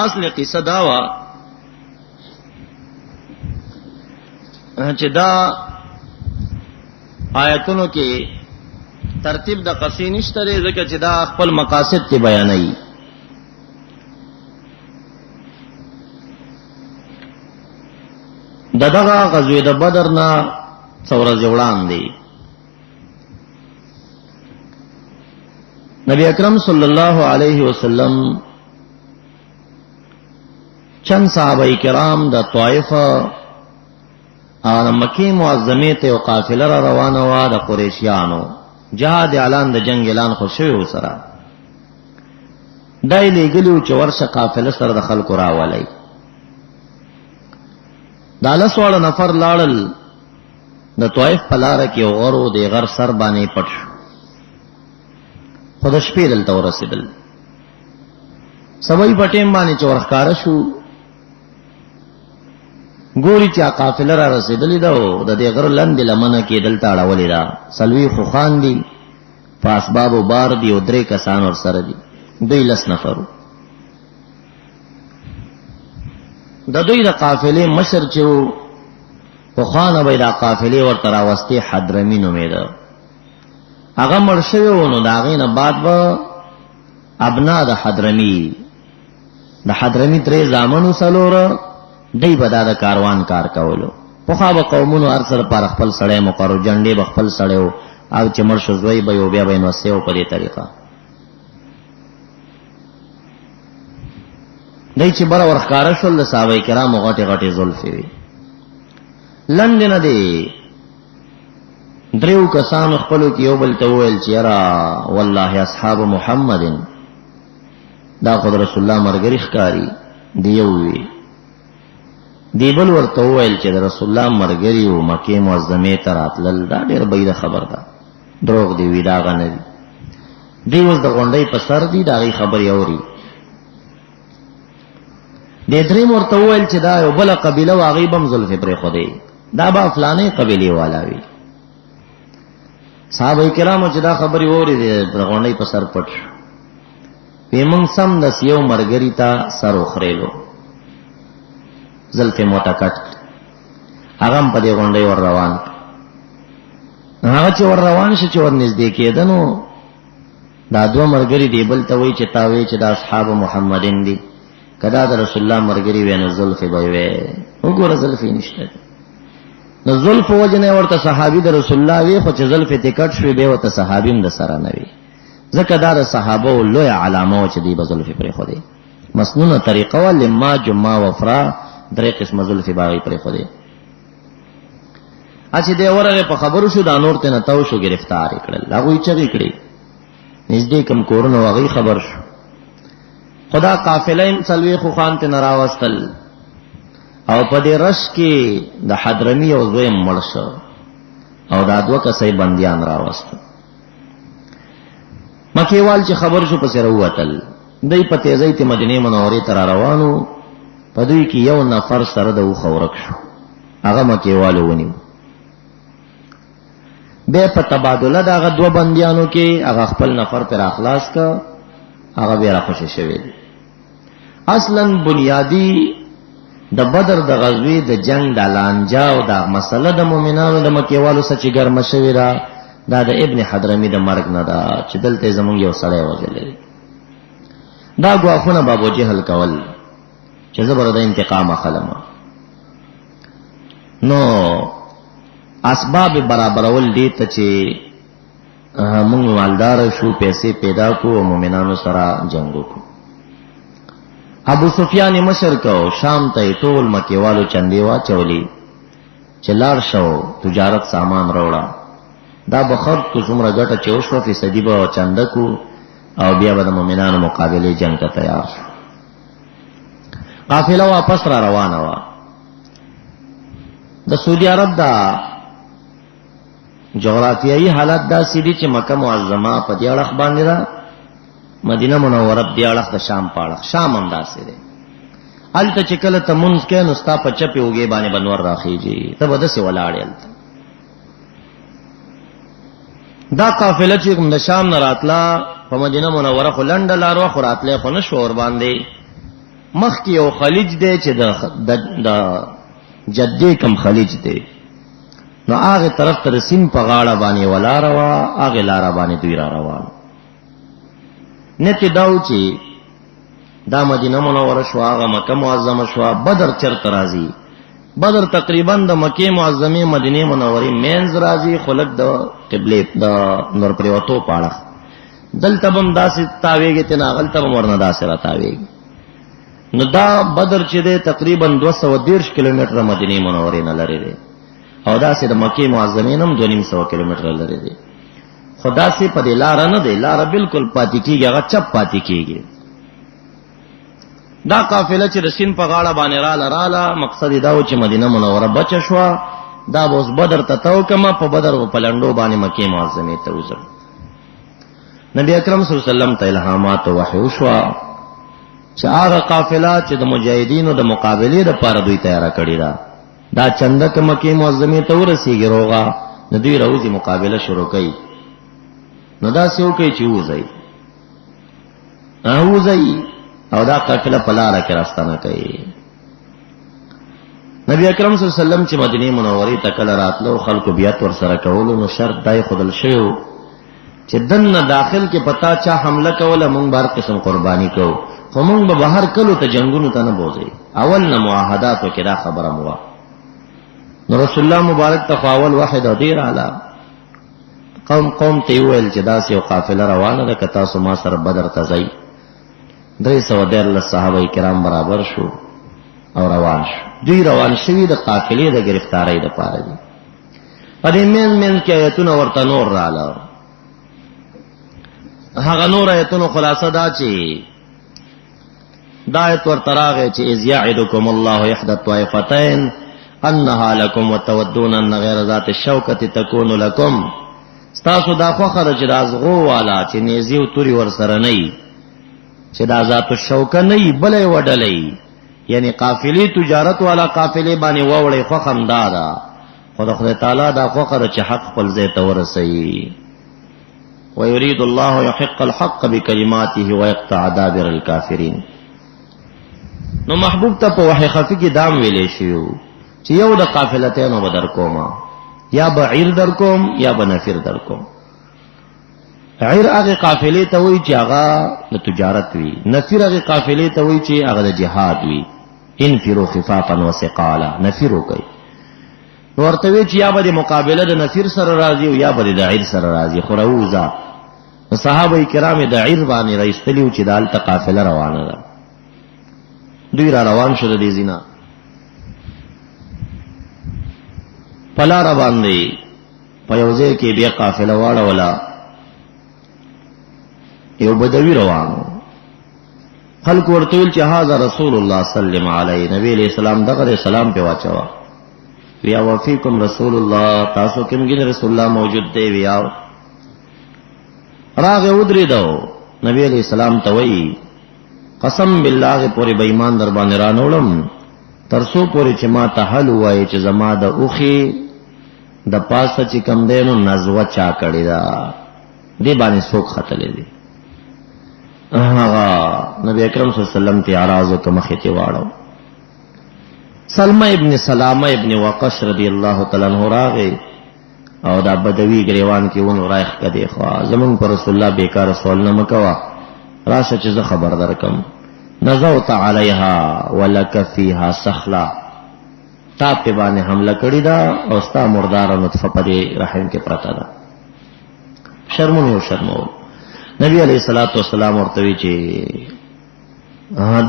اصل قصه داوا چې دا آیتونو کې ترتیب د قصې نشته لري ځکه چې دا خپل مقاصد ته بیانوي. دغه غزوه د بدر نه څورز وړاندې نبی اکرم صلی الله علیه وسلم چند صحابه کرام د طائف او مکی معظمه ته او قافله را روانه و د قریشیانو جهاد اعلان د جنگ اعلان خو شوی وسره دای لګلو چې ورشه قافله سره د خلکو راولای دالس والا نفر لاړل د طائف پلار کې اورو د غر سر باندې پټ خود شپې دلته ورسېدل سبای پټیم باندې چورخکار شو ګوري چې قافله را رسیدلې ده او د دې غر لاندې لمنه کې دلته اړولې ده سلوي خو خان دي په اسباب او بار دي او درې کسان ور سره دي دوی لس نفر د دوی د قافلې مشر چې په خانه به د قافلې ورته راوستي حضرمی نومې ده هغه مړ شوی و نو د هغې نه بعد به ابنا د حضرمی ترې زامنو څلوره دی به دا د کاروان کار کولو پخوا به قومونو هر سره پر خپل سړی مقرر جنډې به خپل سړی و او چې مړ شو زوی به یو بیا به یې نوستی و په دې طریقه دی چې بره ورښکاره شول د صحابه کرامو غټې غټې زلفې وي لنډې نه دی دریو کسانو خپلو کې یو بل ته وویل چې یاره والله اصحاب محمد دا خو د رسول الله ملګري ښکاري دی یو وي دی بل ورته وویل چې د رسول الله ملګري و مکې معظمې ته راتلل دا ډېر بعیده خبر ده دروغ دی وي دا هغه نه دي دی اوس د غونډۍ په سر دي د هغې خبرې اوري د دریم ورته وویل چې دا یو بله قبیله و هغې به هم زلفې پرېښودې دا به فلانې قبیلې والا وي صحابه کرامو چې دا خبرې واورېدې د غونډۍ په سر پټ شو وی موږ سمدس یو ملګري ته سر وخرېلو زلفې موټه کټ هغه هم په دې غونډۍ ور روان هغه چې ور روان شو چې ور نږدې کېده نو دا دوه ملګري دی بل ته وایي چې تا وایي چې دا اصحاب محمدین دي که دا د رسول الله ملګري وی نو زلفې به وی وګوره زلفې نشته نو زلف وجه نه ورته صحابي د رسول الله وی خو چې زلفې ته کټ شوې بیا ورته صحابي هم د سره نه وي ځکه دا د صحابو لویه علامه وه چې دوی به زلفې پرېښودې مسنونه طریقه وه لما جما وفرا درې قسمه زلفې به هغې پرېښودې چې دی ورغې په خبرو شو دا نور ته نه تو شو ګرفتار یې کړل هغوی چغې کړې نږدې کم کورونه و هغې خبر شو خدا قافله هم څلوېښتو خان ته نه راوستل او په دې رش کې د حضرمي یو زوی هم مړ شو او دا دوه کسه بندیان راوستل مکیوال چې خبر شو پسې راووتل دی په تیزۍ ته مدینې منورې ته را روانو په دوی کې یو نفر سره د اوښه ورک شو هغه مکیوالو ونیو بیا په تبادله د هغه دوه بندیانو کې هغه خپل نفر پر اخلاص کا هغه بیا راخوشي شوی دی اصلا بنیادی د بدر د غزوې د جنگ د لانجه او د مسله د مؤمنانو د مکیوالو سره چې ګرمه شوې ده دا د ابن حضرمي د مرګ نه ده چې دلته زمونږ یو سړی وژلی دا ګواښونه به ابو جهل کول چې زه به د انتقام اخلم نو اسباب برابرول دې ته چې موږ مالدار شو پیسې پیدا کو او مؤمنانو سره جنگ وکړو ابو سفیان مشر کو شام ته ټول مکیوالو چندې واچولې چې لاړ شو تجارت سامان راوړه، دا بخر کو څومره ګټه چې وشوه فیصدي به چنده کو او بیا به د مؤمنانو مقابله جنگ ته تیار شو. قافله واپس را روانه وه. د سعودي عرب دا جغرافیایي حالت داسې دي چې مکه معظمه په دې اړخ باندې ده، مدینه منوره په دې اړخ د شام په اړخ، شام هم داسې دی. هلته چې کله ته مونځ کوې نو ستا په چپې اوږې باندې به نور راخېږي، ته به داسې ولاړې هلته. دا قافله چې کوم د شام نه راتله په مدینه منوره خو لنډه لار وه، خو راتلی خو نه شو ورباندې. مخکې یو خلیج دی چې د جدې کم خلیج دی، نو هغه طرف ته د سیند په غاړه باندې ولاره وه، هغې لاره باندې دوی را روان. نیت یې دا و چې دا مدینه منوره شوه، هغه مکه معظمه شوه. بدر چرته راځي؟ بدر تقریبا د مکې معظمې مدینې منورې مینځ راځي، خو لږ د قبلې د نور پرېوتو په اړخ. دلته به هم داسې تاویږي، ته نه هغلته به هم ورنه داسې را تاویږي. نو دا بدر چې دی تقریبا 230 کیلومتره مدینې منورې نه لرې دی، او داسې د مکې معظمې نه هم 250 کیلومتره لرې دی. خو داسې په دې لاره نه دی، لاره بالکل پاتې کېږي، هغه چپ پاتې کېږي. دا قافله چې د سیند په غاړه باندې راله مقصد یې دا و چې مدینه منوره بچه شوه. دا به اوس بدر ته تو کمه، په بدر و په لنډو باندې مکې معظمې ته وځم. نبی اکرم صلی الله علیه وسلم ته الهامات او وحی وشوه چې هغه قافله چې د مجاهدینو د مقابلې دپاره دوی تیاره کړې ده، دا چنده که مکې معظمې ته ورسېږي روغه، نو دوی راوځي مقابله شروع کوي. نو داسې وکړئ چې ووځئ او دا قافله په لاره کې راستنه کوي. نبی اکرم صلی الله علیه وسلم چې مدینې منورې ته کله راتلو، خلکو بیعت ورسره کولو، نو شرط دا ښودل شوی و چې دننه داخل کې پتا چا حمله کوله، مونږ به هر قسم قرباني کوو، خو مونږ به بهر کلو ته جنګونو ته نه بوځئ. اول نه معاهداتو کې دا خبره مو وه. نو رسول الله مبارک ته خو اول واحد او ډېر اعلی قوم ته یې وویل چې داسې یو قافله روانه ده، که تاسو ما سره بدر ته ځئ. 313 صحابه کرام برابر شو او روان شو. دوی روان شوي د قافلې د گرفتارۍ دپاره دي. په دې منځ کې آیتونه ورته نور رااله. هغه نور آیتونو خلاصه دا چې دا آیت ورته راغی چې اذ یعدکم الله احدى الطائفتین انها لکم وتودون ان غیر ذات الشوکة تکون لکم. ستاسو دا خوښه ده چې د ازغو والا چې نیزې او تورې ورسره نه وي، چې دا ذات الشوکه نه وي، بله یې وډلئ، یعنی قافلې تجارت والا قافلې باندې ووړئ. خوښه هم دا ده، خو د خدای تعالی دا خوښه ده چې حق خپل ځای ته ورسوي. ویرید الله یحق الحق بکلماته ویقطع دابر الکافرین. نو محبوب ته په وحی خفي کې دام ویلی شوي چې یو د قافلتینو به در کومه، یا بعیر در کوم یا به نفیر در کوم. عیر هغه قافلې ته وایي چې هغه د تجارت وي، نفیر هغه قافلې ته وایي چې هغه د جهاد وي. انفروا خفافا وثقالا، نفیر وکئ. نو ورته وایي چې یا به د مقابله د نفیر سره راځي او یا به د عیر سره راځي، خو راوځه. نو صحابه کرام د عیر باندې رایستلي وو چې د هلته قافله روانه ده. دوی را روان شو د دې ځینه په لاره باندې په یو ځای کې بیا قافله واړوله. یو بدوی روانو، خلق ورته ویل چې هذا رسول الله سلم علیه، نبی علیہ السلام دغه سلام په واچوا. ویا وفیکم رسول الله، تاسو کې موږ رسول الله موجود دی. ویا راغه ودری دو، نبی علیہ السلام ته وی قسم بالله پوری بې ایمان در باندې رانولم ترسو پوری چې ما ته حل وای چې زما د اوخي د پاسه چې کم دینو نزوه چا کړی دا دی باندې څوک خطلې دی. نبی اکرم صلی اللہ علیہ وسلم تی عراضو کا مخیتی واڑو. سلمہ ابن سلامہ ابن وقش رضی اللہ تعالیٰ عنہ راغے او دا بدوی گریوان کی ون رائخ کا دیخوا زمان پر رسول اللہ بیکار سوال نمکوا راشا چیز خبر درکم نزوت علیہا ولک فیہا سخلا تا پی بانے حملہ کری دا او ستا مردار نطفہ پدی رحم کے پرتا دا شرمونی و شرمون. نبی علیہ الصلوۃ والسلام ورتوی چې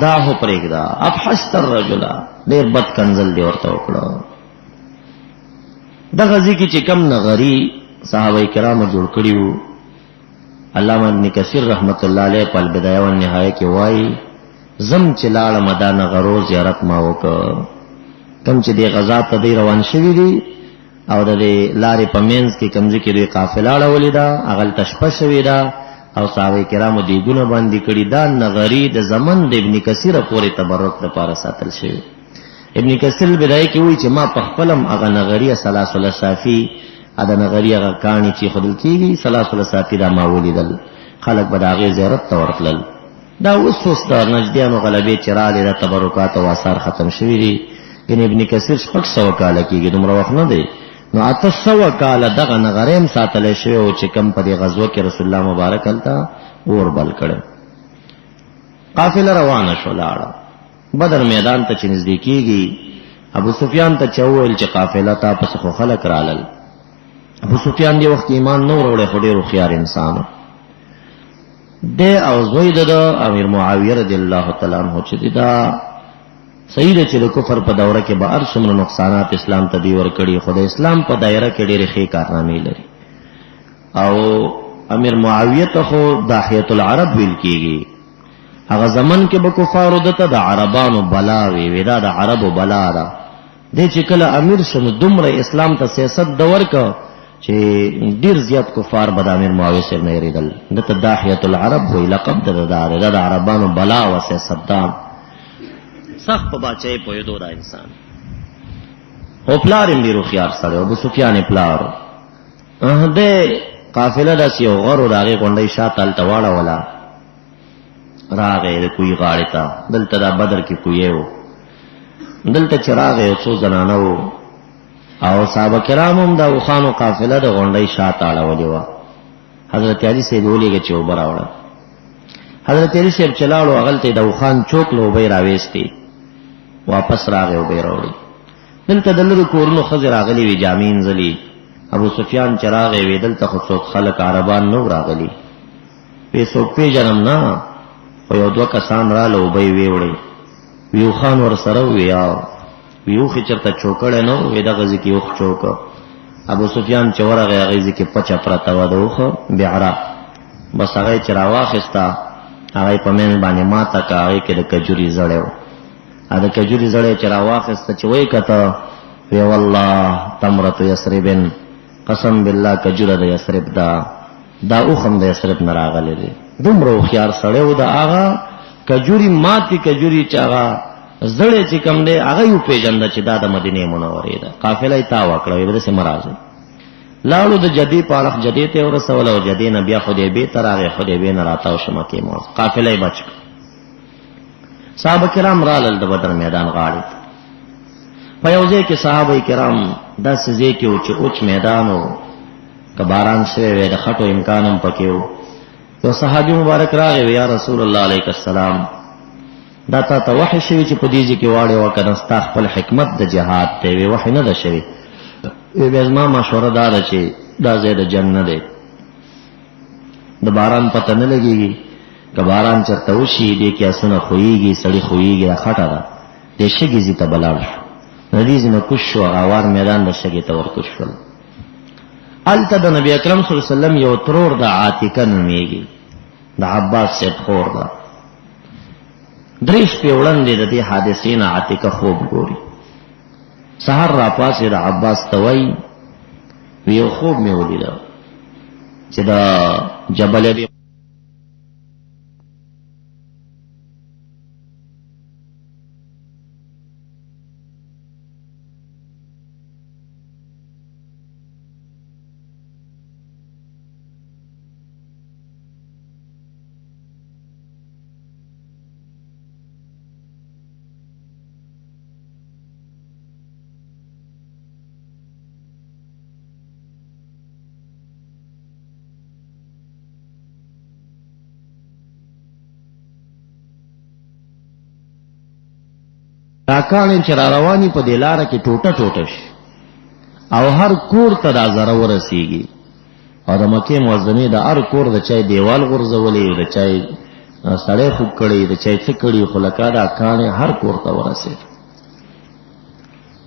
دا هو پرېږدا ابحثت الرجل ډېر بد کنزل دی ورته وکړو. دغه ځکه چې کم نغری صحابه کرامو جوړ کړي وو. علامه ابن کثیر رحمت الله علیه په البدایه والنهایه کې وایي زم چې لاړم دا نغرو زیارت ما وکړ. کم چې دی غزا ته دی روان شوي دي او د لارې په منځ کې کمزې کې دوی قافله اړولې ده، هغلته شپه شوې ده او صحابه کرامو دیګونه باندې کړي. دا نغری د زمن د ابن کثیر پورې تبرک لپاره ساتل شوی. ابن کثیر بدایه کې وایي چې ما په خپلم هغه نغری سلاسل صافی دا نغری هغه کاڼي چې خدل کېږي سلاسل صافی دا ما ولیدل، خلک به د هغې زیارت ته ورتلل. دا اوس د نجدیانو غلبې چې رالې دا تبرکات او آثار ختم شوي دي. یعنې ابن کثیر 600 کاله کېږي، دومره وخت نه دی. نو 800 کاله دغه نغری هم ساتلی شوی او چې کم په دې غزوه کې رسول الله مبارک هلته اور بل کړی. قافله روانه شو لاړه بدر میدان ته چې نږدې کېږي ابو سفیان ته چې وویل چې قافله تا پسې خو خلک رالل. ابو سفیان دې وخت ایمان نه وروړی خو ډېر هوښیار انسان دی او زوی د امیر معاویه رضی الله تعالی عنه چې دی دا صحیح ده چې د کفر په دوره کې به هر څومره نقصانات اسلام ته دی ورکړي، خو د اسلام په دایره کې ډېرې ښې کارنامې لري. او امیر معاویه ته خو داحیة العرب ویل کېږي. هغه زمن کې به کفارو دته د عربانو بلا وي، دا د عربو بلا ده. دی چې کله امیر شو نو دومره اسلام ته سیاست د ورکه چې ډېر زیات کفار به د امیر معاویه صاحب نه یېرېدل. دته داحیة العرب وایي، لقب د دا د عربانو بلا و سیاستدان، سخت په باچای پوهېدو دا انسان. او پلار هم ډېر هوښیار سړی، ابو سفیان پلار دی. قافله داسې یو غر و د هغې غونډۍ شاته هلته واړوله، راغی د کوهي غاړې ته. دلته دا بدر کې کوهی و، دلته چې راغی یو څو زنانه و او صحابه کرام هم د اوښانو قافله د غونډۍ شاته اړولې وه. حضرت علي صاحب ولېږه چې اوبه راوړه. حضرت علي صاحب چې لاړو هغلته د اوښان چوک له اوبه یې راویستې، واپس راغی اوبه یې راوړې. دلته د لرو کورونو ښځې راغلي وي جامې انځلي. ابو سفیان چې راغی وی دلته خو څوک خلک عربان نه و راغلي، وی څوک پېژنم نه، خو یو دوه کسان راله اوبه یې ویوړې. وی اوښان ورسره وي وی اوښې چېرته چوکړی نه و، وی دغه ځای کې اوښ چوکه. ابو سفیان چې ورغی هغې ځای کې پچه پرته وه د اوښه بیعره، بس هغه یې چې راواخېسته هغه یې په منځ باندې ماته که، هغې کې د کجوري زړی و. د کجوري زړی چې راواخېسته چې ویې کته وی والله تمرة یثربن، قسم بالله کجوره د یثرب دا اوښ هم د یثرب نه راغلی دی. دومره هوښیار سړی و. د هغه کجوري ماتې کجوري چې هغه زړی چې کوم دی هغه یې وپېژنده چې دا د مدینې منورې ده. قافله یې تاوه کړه، وی به داسې مه راځئ. لاړو د جدې په اړخ جدې ته یې ورسوله او جدې نه بیا حدیبې ته راغی، حدیبې نه راتاو شو مکې معظمه. قافله یې بچ کړه. صحابه کرام رالل د بدر میدان غاړې ته. په یو ځای کې صحابه کرام داسې ځای کې و چې اوچ میدان و، که باران شوی وی د خټو امکان هم پکې و. یو صحابي مبارک راغی وی یا رسول الله علیه السلام دا تا ته وحی شوي چې په دې ځای کې واړې وه که نه ستا خپل حکمت د جهاد دی؟ وی وحی نه ده شوې. وی بیا زما مشوره دا ده چې دا ځای د جنګ نه دی، د باران پته نه لګېږي، که باران چېرته وشي دې کې اسونه خویږي، سړي خویږي، دا خټه ده. دې شګې ځای ته به لاړ شو. د دې ځای نه کوز شو، هغه میدان د شګې ته ورکوز شول. هلته د نبي اکرم صلی الله علیه وسلم یو ترور د عاتکه نومېږي، د عباس صاحب خور ده. 3 شپې وړاندې د دې حادثې نه عاتکه خوب ګوري. سحر را پاسې د عباس ته وایي وی یو خوب مې ولیده چې د جبل ابي راکانې چې را رواني په دې لاره کې ټوټه ټوټه شي او هر کور ته دا ضرر ورسیږي. او د مکې معظمې د هر کور د چای دیوال غورځولی، د چای سړی خوب کړی، د چای څه کړي، خو لکه دا کاڼې هر کور ته ورسېد.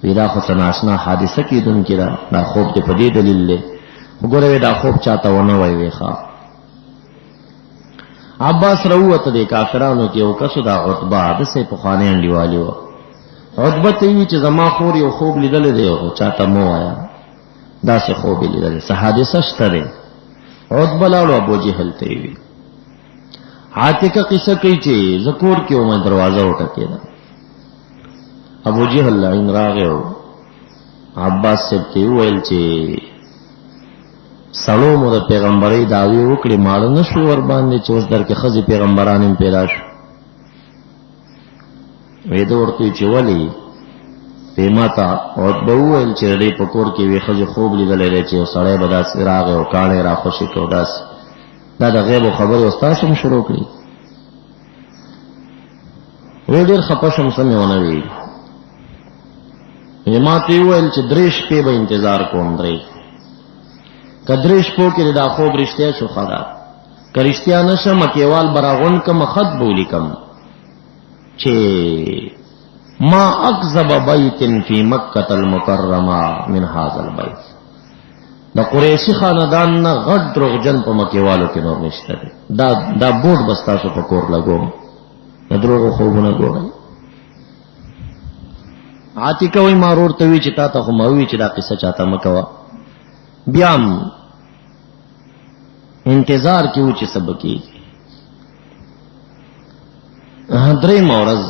ویدا خو سناشنا حادثه کیدونکې ده، دا خوب دې په دې دلیل دی. وګوره دا خوب چاته ونه وایي ښه. عباس راووته د کافرانو کې یو کسو دا عتبه داسې پخوانی انډیوالي وه. عتبه ته وی چې زما خور یو خوب لیدلی دی او چاته مه وایه داسې خوب یې لیدلی، څه حادثه شته دی. عتبه لاړو ابوجهل ته یې وی. عاتقه قصه کوي چې زه کور کې وم، دروازه وټکېده. ابوجهل لعین راغی او عباس صاحب ته وویل چې سړو مو د پیغمبرۍ دعوې وکړې، ماړه نه شو ورباندې چې اوس در کې ښځې پیغمبران هم پیدا شو. وی ده ورته وی چې ولې؟ وی ما ته عتبه وویل چې د دې په کور کې یوې ښځې خوب لیدلی دی چې یو سړی به داسې راغی او کاڼی یې راخوشې کړ. داسې دا د غیبو خبرې اوس تاسو هم شروع کړي. وی ډېر خفه شم، څه مې ونه ویل. وی ما ته یې وویل چې 3 شپې به انتظار کوم. 3 که 3 شپو کې دا خوب رښتیا شو ښه ده، که رښتیا نه شه مکیوال به راغونډ کړم، خط به ولیکم چې ما اکذب بیت فی مکة المکرمه من هذا البیت. د قریشي خاندان نه غټ دروغجن په مکیوالو کې نور نشته دی. دا بورډ بس تاسو په کور لګوم، د دروغو خوبونه ګورئ. عاتقه وایي ما ورور ته وی چې تا ته خو ما وی چې دا قصه چاته مه کوه. بیا هم انتظار کې و چې څه به کېږي. 3 ورځ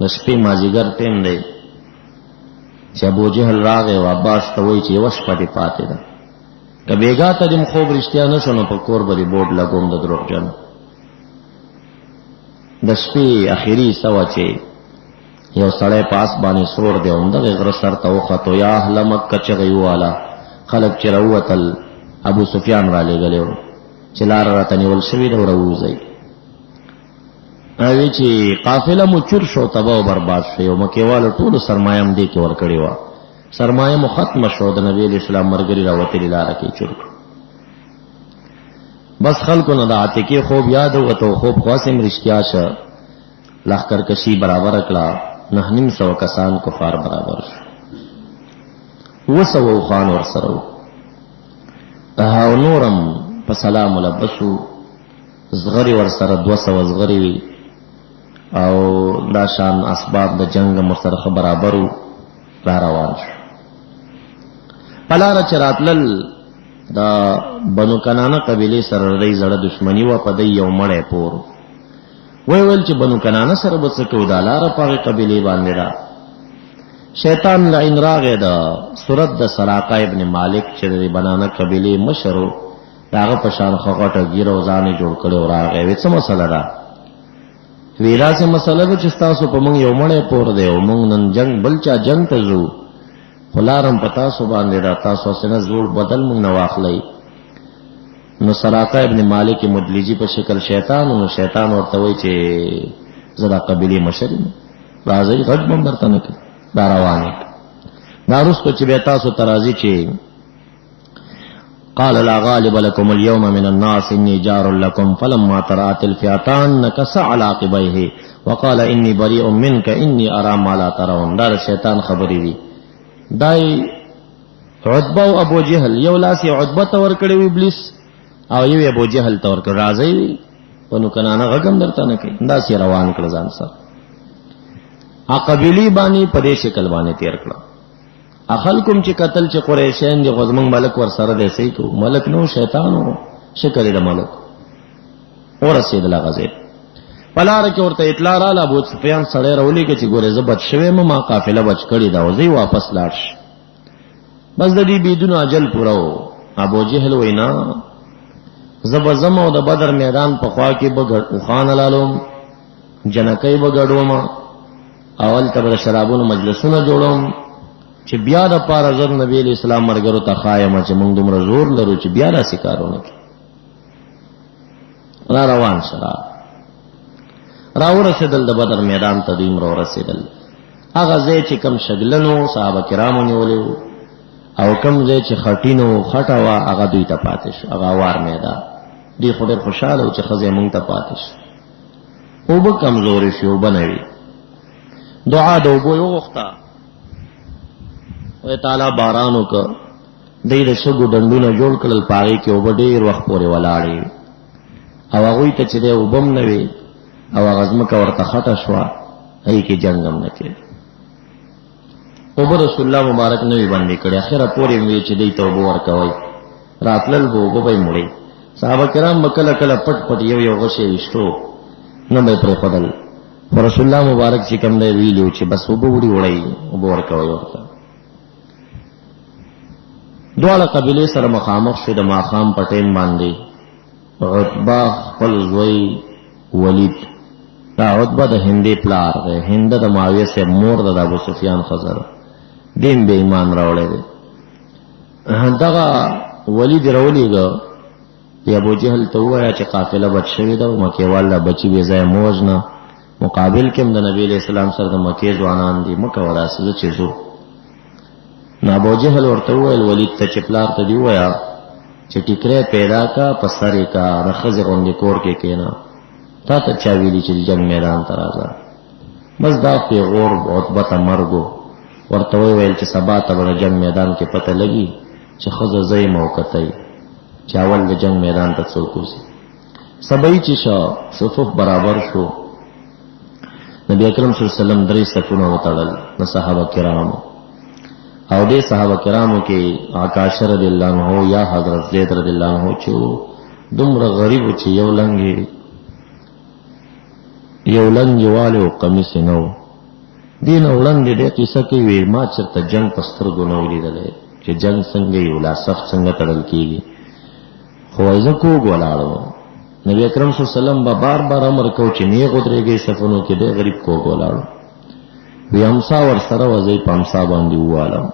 د شپې مازدیګر ټیم دی چې ابوجهل راغی او عباس ته وایي چې یوه شپه دې پاتې ده، که بېګا ته دې خوب رښتیا نه شو نو په کور به دې بورډ لګوم د دروغجنو. د شپې اخري حصه وه چې یو سړی په آس باندې سور دی او همدغې غره سر ته وختو. یا اهل مکه چغې وواله. خلک چې راووتل ابو سفیان را لېږلی و چې لاره راته نیول شوې ده او راووځئ. وی چې قافله مو چور شو، تباه او برباد شوې او مکیوالو ټولو سرمایه هم دې کې ورکړې وه. سرمایه مو ختمه شو، د نبي علیه السلام ملګري راوتلي لاره کې چور کړو. بس خلکو نه د عاتقې خوب یاد وته. خوب خو هسې هم رښتیا شه. لښکرکشي برابره کړه، 900 کسان کفار برابر شو. 200 اوښان ورسره وو او نورم په سلام ملبسو. زغرې ورسره 200 زغرې وي او دا شان اسباب د جنګ ورسره برابر وو. را روان شو. په لاره چې راتلل د بنو کنانه قبیلې سره د زړه دښمني وه، په دی یو مړی پور. ویل چې بنو کنانه سره به څه کوو، دا لاره په هغې قبیلې باندې ده. شیطان لعین راغی د صورت د سراقه ابن مالک چې د بنانه قبیلې مشر و، د هغه په شان ښه غټه ږیره او ځان یې جوړ کړی و. راغی وی څه مسله ده؟ وی داسې مسله ده چې ستاسو په موږ یو مړی پور دی او موږ نن جنګ بل چا جنګ ته ځو، خو لارم په تاسو باندې ده، تاسو هسې نه زوړ بدل موږ نه واخلئ. نو سراقه ابن مالک مدلجي په شکل شیطان و. نو شیطان ورته وایي چې زه دا قبیلې مشر یم، راځئ غټ به هم درته نه کوي. دا روانې دا وروسته چې بیا تاسو ته راځي چې قال لا غالب لكم اليوم من الناس اني جار لكم فلما ترات الفئتان نكص على عقبيه وقال اني بريء منك اني ارى ما لا ترون. دا شیطان خبرې دي. دای عتبه او ابو جهل یو لاس عتبه ته ورکړی و ابلیس او یو ابو جهل ته ورکړ. راځي ونو کنانه غږم درته نه کوي. دا سی روان کړ ځان سره. قبیلی باندې په دې شکل باندې تیر کړه. خلکم چې قتل چې قریشین دی غزمن ملک ور سره دی سې کو ملک نو شیطانو شکل د ملک اور رسیدله غزه. پلار کې ورته اطلاع رااله ابو سفیان سره راولې کې چې ګوره زه بچ شوی ما قافله بچ کړی دا وځي واپس لاړ شي. بس د دې بيدون اجل پوره و. ابو جهل وینا زبزم او د بدر میدان په خوا کې به خان لالم جنکې به ګډوم اول ته شرابونو مجلسونه جوړوم چې بیا د پاره زر نبی علیہ السلام مرګرو ته خایم چې موږ دومره زور لرو چې بیا راسي کارونه کوي. را روان شراب راو رسیدل د بدر میدان ته دیم رو رسیدل. هغه ځای چې کم شګلنو صحابه کرامو نیولیو او کم ځای چې خټینو خټوا هغه دوی ته پاتې شو. هغه وار میدان دی خو ډېر خوشاله چې خزه مونږ ته پاتې شو. او به کمزوري شو بنوي دعا د وبو یو وخته و تعالی بارانو که دی د شګو ډنډونه جوړ کړل پاغې کې اوبه ډېر وخت پورې ولاړې او هغوی ته چې دی اوبه هم نه وې او هغه ځمکه ورته خټه شوه هغې کې جنګ هم نه کېد اوبه رسول الله مبارک نه وي بندې کړې اخره پورې هم وې چې دی ته اوبه ورکوئ راتلل به اوبه به یې مړې صحابه کرام به کله کله پټ پټ یو یو غشی ویشتو نه به یې پرېښودل خو رسول الله مبارک چې کوم دی ویلي و چې بس اوبه وړي وړئ اوبه ورکوئ ورته دواړه قبیلې سره مخامخ شو د ماښام په ټیم باندې عتبه خپل زوی ولید دا عتبه د هندې پلار دی هنده د معاویه صاحب مور ده د ابو سفیان ښځه ده دین بې ایمان راوړی دی دغه ولید راولېږه ابو جهل ته ووایه چې قافله بچ شوې ده مکېوال دا بچي بې ځایه مه وژنه مقابل کې هم د نبي علیه السلام سره د مکې ځوانان دي مه کوه داسې زه چې ځو نو ابو جهل ورته وویل ولید ته چې پلار ته دې ووایه چې ټیکری پیدا کا په سر یې کا د ښځې غوندې کور کې کښېنه تا ته چا ویلي چې جنګ میدان ته راځه بس دا پیغور عتبه ته مرګ و ورته وویل چې سبا ته به د جنګ میدان کې پته لګي چې ښځه زه یم او که ته یې چې اول د جنګ میدان ته څوک وځي سبا یې چې صفوف برابر شو نبی اکرم صلی الله علیه وسلم 3 صفونه وتړل د صحابه کرامو او دې صحابه کرامو کې عکاشة رضی الله عنه یا حضرت زید رضی الله عنه چې دومره غریب چې یو لنګ والے او قمیص نه و دین وړاندې دې قصه کې وی ما چرته جنگ په سترګو نه ولیدلې چې جنگ څنګه یو لا صف څنګه تړل کېږي خو ایزه کوږ ولاړو نبی اکرم صلی الله علیه وسلم به بار بار امر کو چې نیغ ودرېږئ صفونو کې دې غریب کوږ ولاړو وی همسا ورسره وځئ په همسا باندې ووالم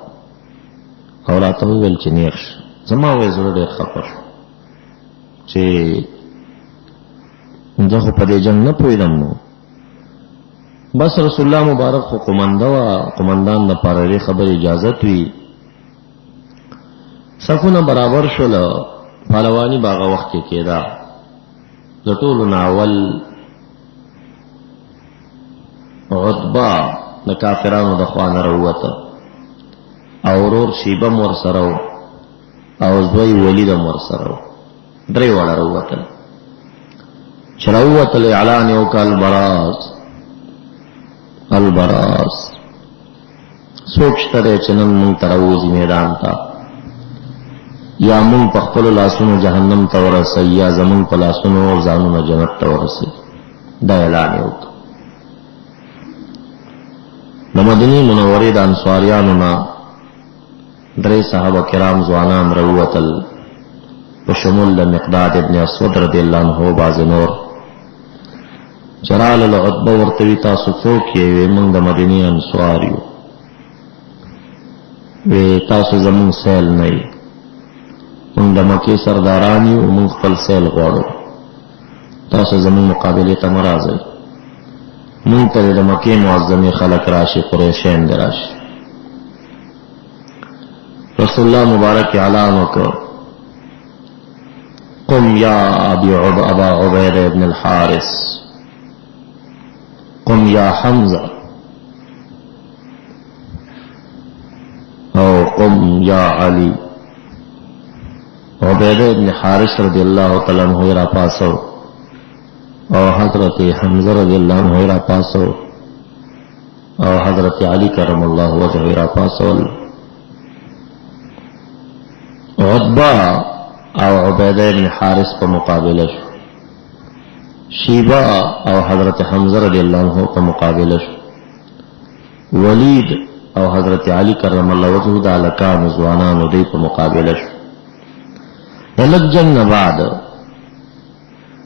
او راته وویل چې نیغ شه زما وی زړه ډېر خفه شو چې زه خو په دې جنګ نه پوهېدم نو بس رسول الله مبارک خو قمنده وه قمندان دپاره دې خبرې اجازت وي صفونه برابر شول پهلواني به هغه وخت کې کېده د ټولو نه اول عتبه د کافرانو د خوا نه راووته او ورور شیبه هم ورسره و او زوی ولید هم ورسره و 3 واړه راووتل چې راووتل اعلان یې وکړ البراز څوک شته دی چې نن مونږ ته راوځي میدان ته یا مونږ په خپلو لاسونو جهنم ته ورسوي یا زمونږ په لاسونو ځانونه جنت ته ورسوي دا اعلان یې وکړ د مدینې منورې د انصاریانو نه 3 صحابه کرام ځوانان راووتل په شمول د مقداد ابن اسود رضی الله عنه بعض نور چې راغلل عتبه ورته وي تاسو څوک یې وی موږ د مدینې انصار یو وی تاسو زموږ سیل نه یې موږ د مکې سرداران یو موږ خپل سیل غواړو تاسو زموږ مقابلې ته مه راځئ مونږ ته د مکې معظمې خلک راشي قریشین دې راشي رسول الله مبارک اعلان وکړ قم یا ابا عبیده ابن الحارث قم یا حمزه او قم یا علی عبیده ابن حارث رضی اللہ تعالی عنہ را پاسو اور حضرت حمزہ رضی اللہ عنہ را پاسو اور حضرت علی کرم اللہ وجہ را پاسو عتبہ او عبیدہ بن حارث پر مقابلہ شیبہ او حضرت حمزہ رضی اللہ عنہ پر مقابلہ ولید او حضرت علی کرم اللہ وجہ دا لکان زوانان دی پر مقابلہ لگ جنگ بعد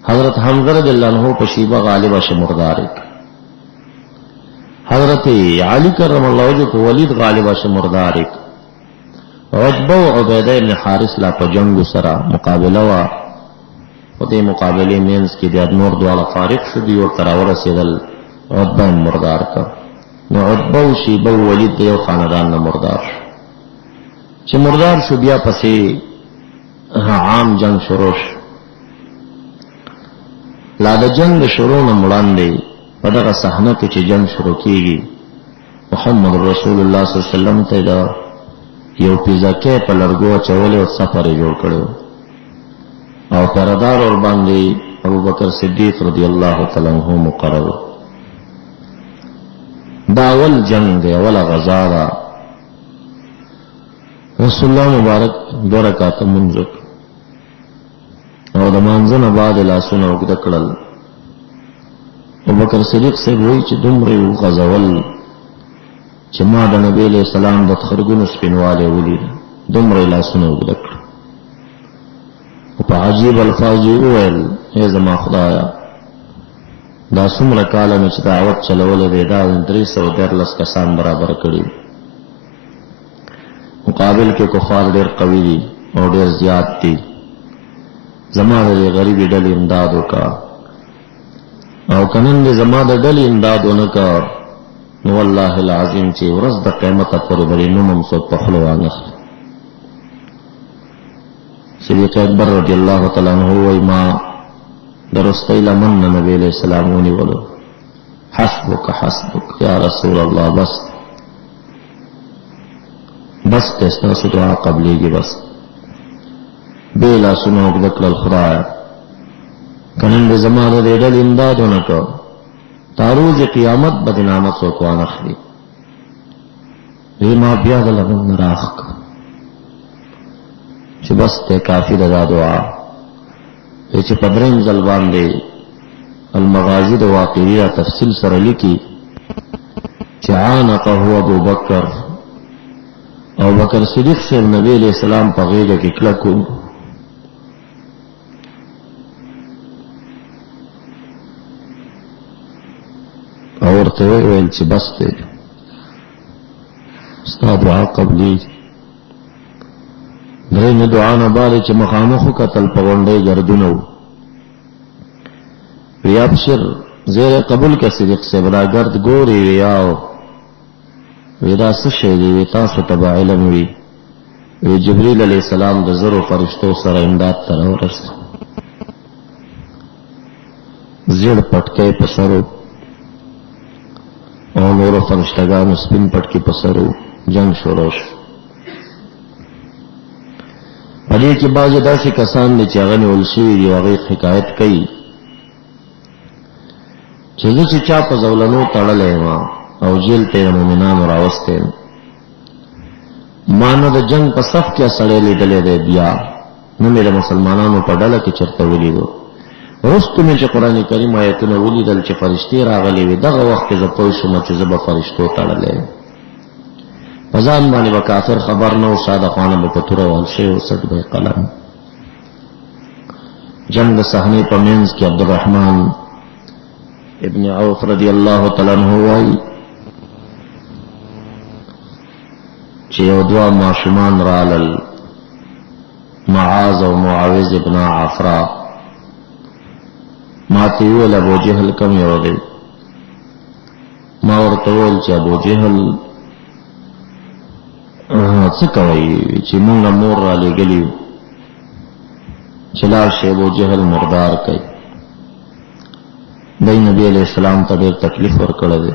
حضرت حمزہ رضی اللہ عنہ پر شیبہ غالبہ شمردارک حضرت علی کرم اللہ وجہ پر ولید غالبہ شمردارک عتبہ و عبیدہ ابن حارث لا پر جنگ سرا مقابلہ و دې مقابلې مینس کې د نور دواړه فارغ شو دي او تراور رسیدل عتبہ مردار کا نو عتبہ او شیبہ او ولید د یو خاندان نه مردار شو چې مردار شو بیا پسې عام جنگ شروع شو لا د جنگ شروع نه وړاندې په دغه صحنه کې چې جنگ شروع کیږي محمد رسول الله صلی الله علیه وسلم ته دا یو پیزاکې په لرګو اچولې او سفر یې جوړ کړی او پردار ور باندې ابوبکر صدیق رضی الله تعالی عنہ مقرر. دا اول جنگ دی، اول غزا ده. رسول الله مبارک 2 رکعات منځ او د مانځه نه بعد لاسونه اوږده کړل. ابوبکر صدیق صاحب وایي چې دومره وغځول چې ما د نبی علیہ السلام د خرګونو سپینوالی ولید، دومره لاسونه اوږده کړل. په عجیب الفاظ یې وویل ای زما خدایه دا څومره کاله مې چې دعوت چلولی دی دا 314 کسان برابر کړي. مقابل کې کفار ډېر قوي دي او ډېر زیات دي. زما د غریبې ډلې امداد وکړه او که نن دې زما د ډلې امداد ونه کړ نو والله العظیم چې ورځ د قیامته پورې به نوم هم څوک په خوله وانخلي. صدیق اکبر رضی الله تعالی عنہ وایي ما د رستۍ لمن نه نبی علیہ السلام ونیولو. حسبک حسبک یا رسول الله، بس ته ستاسو دعا قبلېږي. بس بې لاسونه اوږده کړل. خدایه که نن دې زما د دې ډلې امداد ونه کړ تا روز قیامت به دې نامه څوک وانخلي. وی ما بیا د لمن نه راښ کړ چې بس ته کافي ده دا دعا. چې په درېیم ځل باندې المغازي د واقعي تفصیل سره لیکي چې عانقه ابو بکر او بکر صدیق صاحب نبی علیہ السلام په غېږه کې کلک و او ورته وویل چې بس دی ستا دعا قبلي. درېمې دعا نه بعد چې مخامخ وکتل په غونډۍ ګردونه و. وی ابشر زیر قبول که صدیق صاحب را گرد ګورې وی یاو وی دا څه شی دی؟ وی تاسو ته به علم وي. وی جبریل علیہ السلام د زرو فرشتو سره امداد ته راورسېد. زیړ پټکی په سر او نورو فرشتګانو سپین پټکي په سر جنگ شروع شو. په دې کې بعضې داسې کسان دي چې هغه نیول شوي دي او هغوی حکایت کوي چې زه چې چا په زولنو تړلی یم او جیل ته یې د مؤمنانو راوستی یم ما نه د جنگ په صف کې سړی لیدلی دی بیا نه مې د مسلمانانو په ډله کې چېرته ولیدو. وروستو مې چې قرآن کریم آیتونه ولیدل چې فرشتې راغلې وې دغه وخت کې زه پوه شوم چې زه به فرشتو تړلی یم. په ځان باندې به کافر خبر نه و، ساده خوانه به په توره وهل شوی و، سټ به قلم. جنگ د صحنې په منځ کې عبدالرحمن ابن عوف رضی الله تعالی عنہ وایي چې یو دوه ماشومان رالل، معاذ او معاوض ابن عفرا. ما ته وویل ابو جهل کم یو دی؟ ما ورته وویل چې ابو جهل څه کوي چې مونږ مور را لېږلي یو چې لاړ شي ابو جهل مردار کوي. دی نبی علیہ السلام ته ډېر تکلیف ورکړی دی.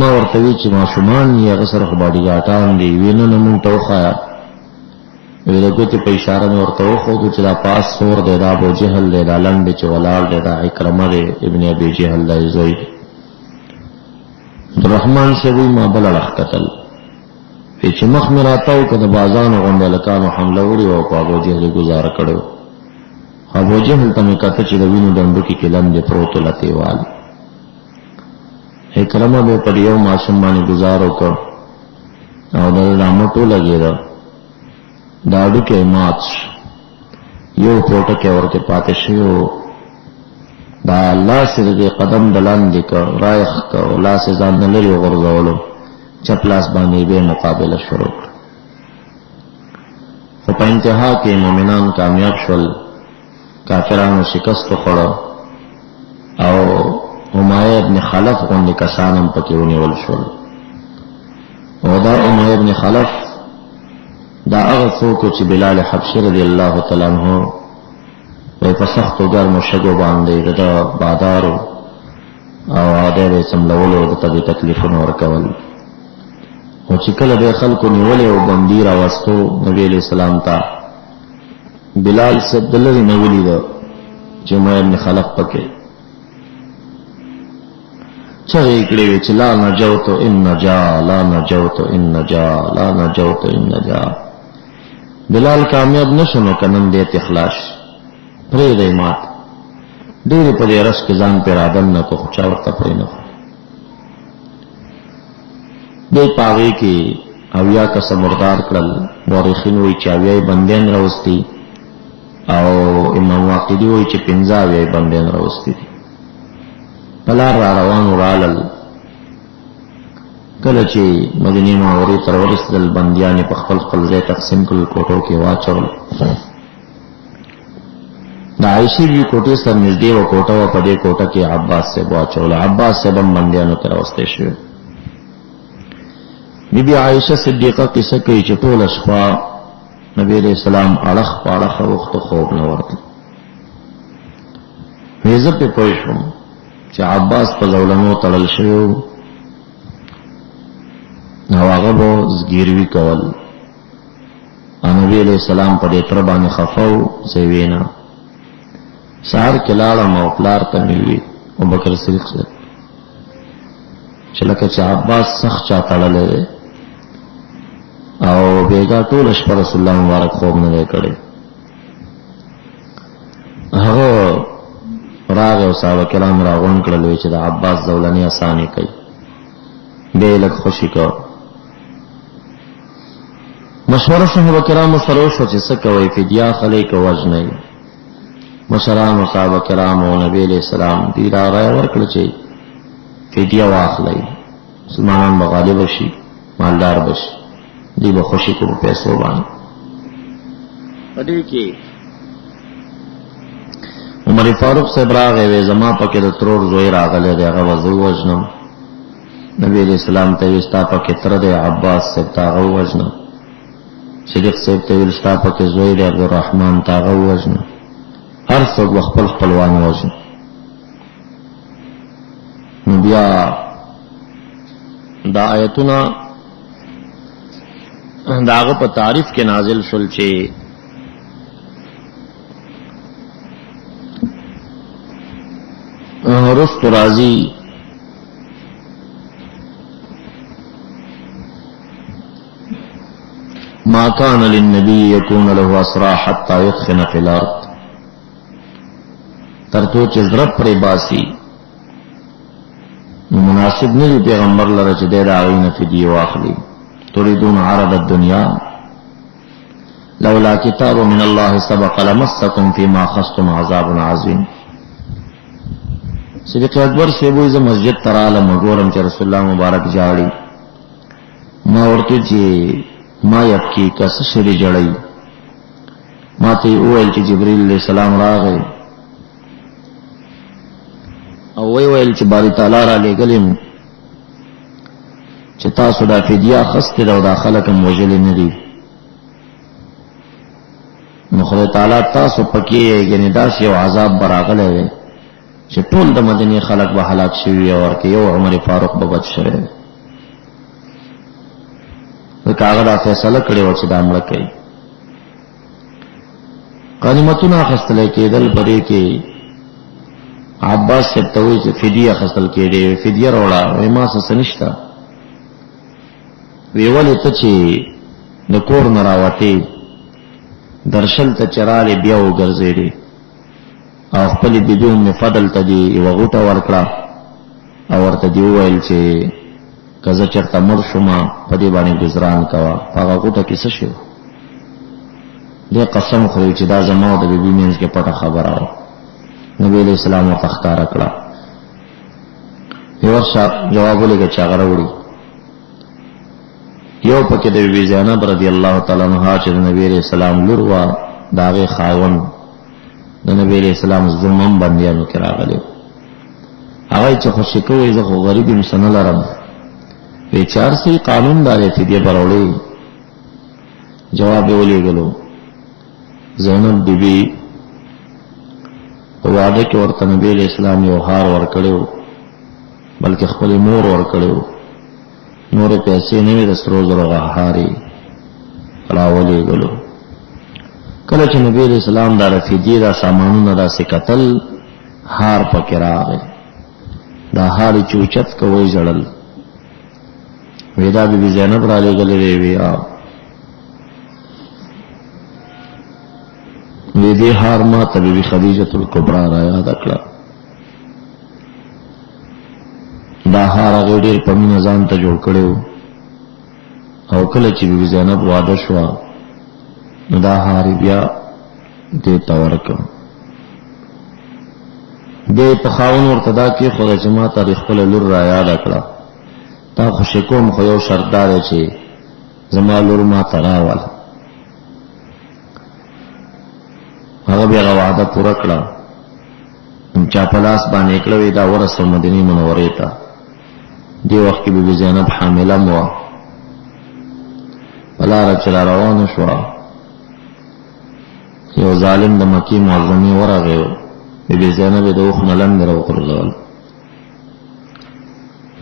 ما ورته وی چې ماشومان یې هغه سره خو باډیګاټان دي. وی نه نه مونږ ته وښایه. وی د ګوتې په اشاره مې ورته وښودو چې دا پاس سور دی، دا ابو جهل دی، دا لنډ دی چې ولاړ دی، دا عکرمه دی ابن ابي جهل دا یې زوی دی. عبدالرحمن صاحب وی ما بله لخ کتل چې مخ مې راته و که د بازانو غوندې هلکانو حمله وړې وه په ابو جهل یې ګزاره کړې وه. ابو جهل ته مې کته چې د وینو ډنډوکې کې لمدې پروت و لتېوال. عکرمه به پر یو ماشوم باندې ګزار وکړ او د رامه ټولګېده، دا هډوکی مات شو، یو پوټکی ورته پاتې شوی و. دا لاس یې د دې قدم د لاندې کړ، رایخ کړ، لاس یې ځان نه لرې وغورځولو، چپ لاس باندې بیا مقابله شروع کړه. خو په انتها کې مؤمنان کامیاب شول، کافرانو شکست وخوړه او امیہ ابن خلف غوندې کسان هم پکې ونیول شول. او دا امیہ ابن خلف دا هغه څوک چې بلال حبشي رضی الله تعالی عنہ وی په سختو ګرمو شګو باندې د بادارو او عادې به سملولو د تکلیفونو ورکول. او چې کله به خلکو نیولې او بندي راوستو نبی علیہ السلام ته بلال صاحب دلری نولی دا جمعه ابن خلق پکې چغې کړې وې چې لا نجوت ان نجا لا نجوت ان نجا لا نجوت ان نجا. بلال کامیاب نشنو کنن دې اخلاص پرې دې مات ډېر په دې رش کې ځان پر آدم نه کو چا ورته پرې نه دې پاوي کې اویا کا سمردار کړل مورخین وی چاوی بندیان راوستي او امام واقدی وی چې 15 بندیان راوستي دي پلار را روان ورالل کله چې مدینه منورې تر ورسېدل بندیان په خپل خپل ځای تقسیم کړل کوټو کې واچول. د عائشې بي کوټې سره نږدې و کوټه و په دې کوټه کې عباس صاحب واچول. عباس صاحب هم بندیانو ته راوستي شو. بی عائشہ صدیقہ قصه کوي چې ټول شپه نبی علیہ السلام اړخ پاړخ وخت خوب نه ورته ویزه په پوه شوم چې عباس په زولنو تړل شو نو هغه به زګیروي کول. نبی علیہ السلام په دې تر باندې خفاو زوینا سهار کې لاړم او پلار ته ملي ابوبکر صدیق صاحب چې لکه چې عباس سخت چا تړلې او بیگا ټول شپه رسول الله مبارک خوب نه کړي. هغه راغ او صحابه کرام راغون کړل چې د عباس زولنی اساني کوي به لک خوشي کو مشوره صحابه کرام سره شو چې څه کوي فدیه خلې کو وجنه مشران او صحابه کرام او نبی علیہ السلام دې را ورکړل چې فدیه واخلې مسلمانان مغالب شي مالدار بشي دی به خوشی کو پیسو باندې. پدې کې عمر فاروق صاحب راغی وې زما پکې د ترور زوی راغله دی هغه وځو وجنم. نبی علیہ السلام ته وستا پکې تر د عباس صاحب تاغه وجنم. صدیق صاحب ته وستا پکې زوی د عبدالرحمن تاغه وجنم. هر څوک خپل خپلوان وجنم. بیا دا آیتونه داغه په تعریف کې نازل شول چې رست راضی ما كان للنبي يكون له اسرى حتى يدخن في الارض ترته چې ضرب پرې باسي مناسب نه دی پیغمبر لره چې د راوینه فدیه واخلي. تريدون عرض الدنيا لولا كتاب من الله سبق لمسكم فيما اخذتم عذاب عظيم. صدیق اکبر سیبوی ز مسجد تراله مګورم چې رسول الله مبارک جاړي ما ورته چې ما یبکی کس شری جړی ما ته وویل چې جبرئیل علیہ السلام راغی او ویل چې باری تعالی را لګلم چې تاسو دا فدیه خسته او دا خلک موجل نه دي نو خدای تعالی تاسو پکې یعنی دا یو عذاب براغله وي چې ټول د مدینه خلک به هلاک شوي او ورکه یو عمر فاروق به بچ شوی. کاغه دا فیصله کړی و چې دا عمل کوي. غنیمتونه خستل کېدل پدې کې عباس سے توي چې فدیه خستل کېږي فدیه وروړه وای ما څه نشته ویولې ته چې د کور نه راوتې درشل ته چراله بیا وګرځېدې او خپل بیبي ام فضل ته دی یو غوټه ورکړه او ورته دی وویل چې کزه چرته مر شوما په دې باندې گزاران کوا هغه غوټه کې څه شو دې قسم خوري چې دا زما د بیبي مینځ کې پټه خبره و. نبی علیہ السلام او تختار کړه یو شاپ جواب ولګه چې هغه وروړي یو پکې د بیبي زینب رضی الله تعالی عنها چې نبی علیہ السلام لور وا داغه خاون د نبی علیہ السلام زمم بندیانو کې راغلی هغه چې خوشی کوي زه خو غریب انسان لرم په 400 قانون داري فدیه پرولې جواب ولېګلو زینب بیبي په واده کې ورته نبی علیہ السلام یو هار ورکړو بلکې خپل مور ورکړو نور پیسې نه وي د سرو زرو غاهاري راولېږلو. کله چې نبی علیہ السلام دا رفیدي دا سامانونه داسې کتل هار پکې راغی. دا هار چې اوچت کوی ژړل. وی دا بی بی زینب را لېږلې وی وی دې هار ما ته بی بی خدیجة الکبرا را یاد کړه. دا هار هغې ډېر په مینه ځان ته جوړ کړی و او کله چې بی بی زینب واده شوه نو دا هار بیا دې ته ورکړ. دې په خاوند ورته دا کېښوده چې ما ته د خپله لور را یاده کړه. تا خوشي کوم خو یو شرط دا دی چې زما لور ما ته راوله. هغه بیا هغه وعده پوره کړه. چا په لاس باندې کړه وی دا ورسوه مدینې منورې ته. دې وخت کې بی بی زینب حامله م وه. په لاره چې را روانه شوه یو ظالم د مکې معظمې ورغی. بی بی زینب یې د اوښ نه لنډې راوغورځول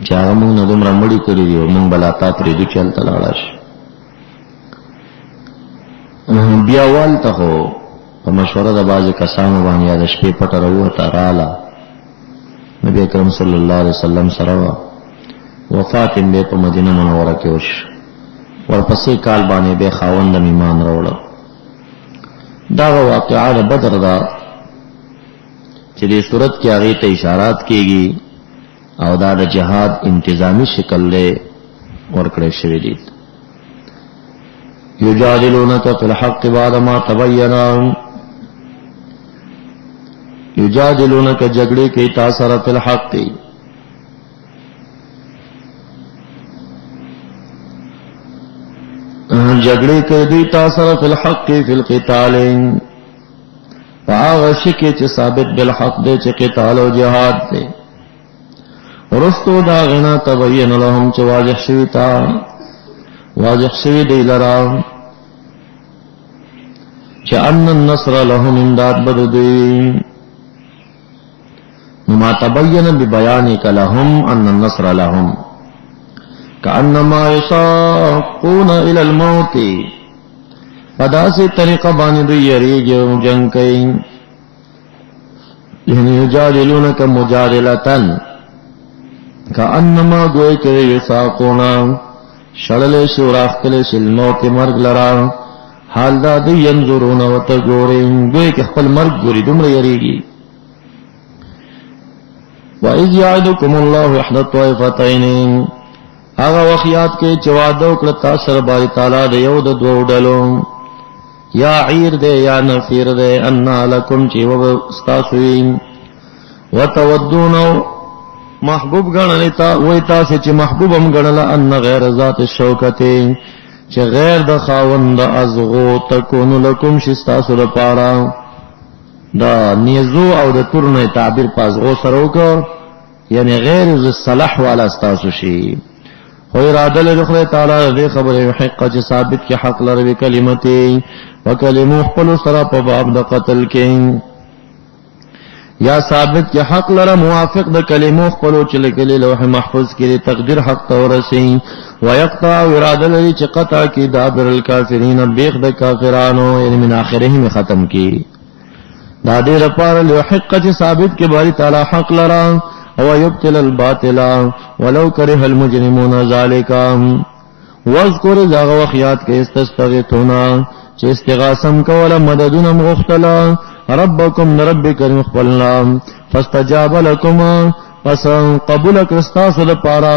چې هغه مونږ نه دومره مړي کړي دي او مونږ به لا تا پرېږدو چې هلته لاړه شي. بیا والته خو په مشوره د بعضې کسانو باندې یا د شپې پټه راووته راله. نبي اکرم صلی الله علیه وسلم سره وه. وفات یې بیا په مدینه منوره کې وشو. ورپسې کال باندې بیا خاوند ایمان راوړه. دغه واقعه د بدر ده چې دې صورت کې هغې ته اشارات کېږي او دا د جهاد انتظامی شکل له ورکړی شوی دي. یجادلونک فی الحق بعد ما تبین. یجادلونک جګړې کوي تا سره فی الحق دی. جګړې کوي دوی تا سره فی الحق فی القتال فهغه شي کې چې ثابت بالحق دی چې قتال او جهاد دی. ورستو دا غنا تبین لهم چې واضح شوی دی لرا چې ان النصر لهم امداد بدوی. ما تبین ببیانک لهم ان النصر لهم کأنما یساقون الی الموت. پدا سے طریقہ باندې دوی یریږي او جنگ کوي. یعنی یجادلونک مجادلتن کأنما گوئی که یساقونا شړلې شي وراخلې شي الموت مرګ لرا. حال دا دوی ینظرون ورته ګوري دوی کې خپل مرګ ګوري دومره یریږي. وَإِذْ يَعِدُكُمُ اللَّهُ إِحْدَى الطَّائِفَتَيْنِ. هغه وخت یاد کې چې وعده وکړه تاسو سره باری تعالی د یو د دوو ډلو یا عیر دی یا نفیر دی ان لکم چې وستاسو وي. وتودون محبوب ګڼلې تا وای تاسو چې محبوب هم ګڼله ان غیر ذات الشوکته چې غیر د خاوند ازغو تکون لکم شي ستاسو لپاره. دا نیزو او د تورنه تعبیر پازغو سره وکړه یعنی غیر ز صلاح والا ستاسو شي. خو اراده لري خدای تعالی دې خبره حق چې ثابت کې حق لري کلمتي وکلمو خپل سره په باب د قتل کې یا ثابت کې حق لره موافق د کلمو خپل چې لیکلي لوح محفوظ کې تقدیر حق تورسي. ويقطع اراده لري چې قطع کې دابر الکافرین بیخ د کافرانو یعنی من اخرهم ختم کې. دا دې لپاره له حق چې ثابت کې باری تعالی حق لره او یبتل الباطل ولو کرہ المجرمون ذالک. واذکر ذا وخیات کې استغیثونا چې استغاثم کوله مددونه مغختلا ربکم رب کریم خپلنا فاستجاب لكم پس قبول کرستاسو لپاره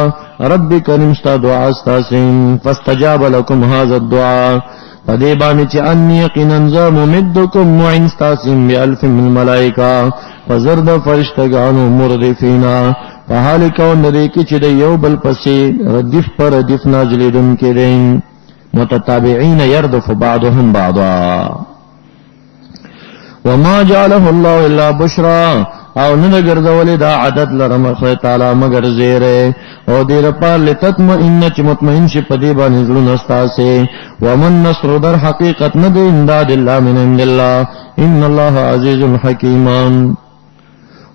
رب کریم ستا دعا ستاسین. فاستجاب لكم هذا الدعاء پدې باندې چې ان یقینا ذا ممدکم معین ستاسین بألف من ملائکه فزرد فرشتگانو مردفینا په حال کون لري کې چې د یو بل پسې ردف پر ردف نازلیدون کې دي متتابعین يردف بعضهم بعضا. وما جعله الله الا بشرا او نه ګرځولې دا عدد لرم خدای تعالی مگر زیره او دې لپاره لتطمئن چې مطمئن شي په دې باندې زړونه ستاسو. ومن نصر در حقیقت نه دی امداد الله من عند الله ان الله عزیز حکیم.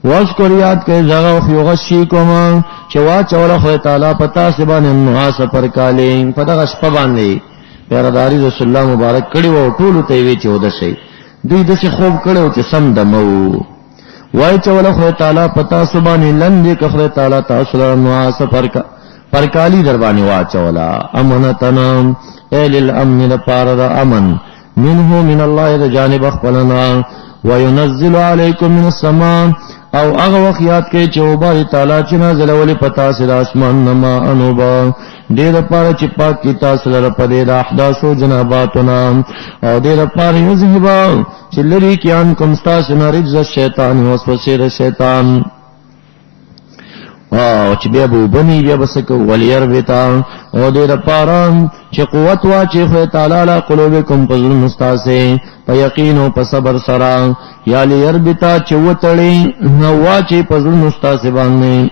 واذکر یاد کئی زغوخ یغشیکما چوا چولا خوی تعالی پتا سبان النعاس پر کالی پتا غشپا باندی پیرداری رسول اللہ مبارک کڑی و طولو تیوی چو دسی دوی دسی خوب کڑی و چی سم دمو وائی چولا خوی تعالی پتا سبانی لندی کخوی تعالی تاثل النعاس پر کالی دربانی وا چولا امنتنا ایل الامن لپار دا امن منه من اللہ دا جانب اخبرنا وینزل علیکم من السماء او اغا وقیات کے چوباری تعالی چنا زلولی پتا سر آسمان نما انوبا دیر پار چپاک کی تاثل رپدے دا احداثو جناباتنا او دیر پار یزہبا چلری کیان کمستاسنا رجز الشیطان وسوسیر الشیطان او چې بیا به بنی بیا بسکو ولیر بیتا او دیر پاران چې قوت واچی خو تعالی لا قلوبکم پزل مستاسه په یقین او په صبر سره یا لیر بیتا چې وتړي نو واچی پزل مستاسه باندې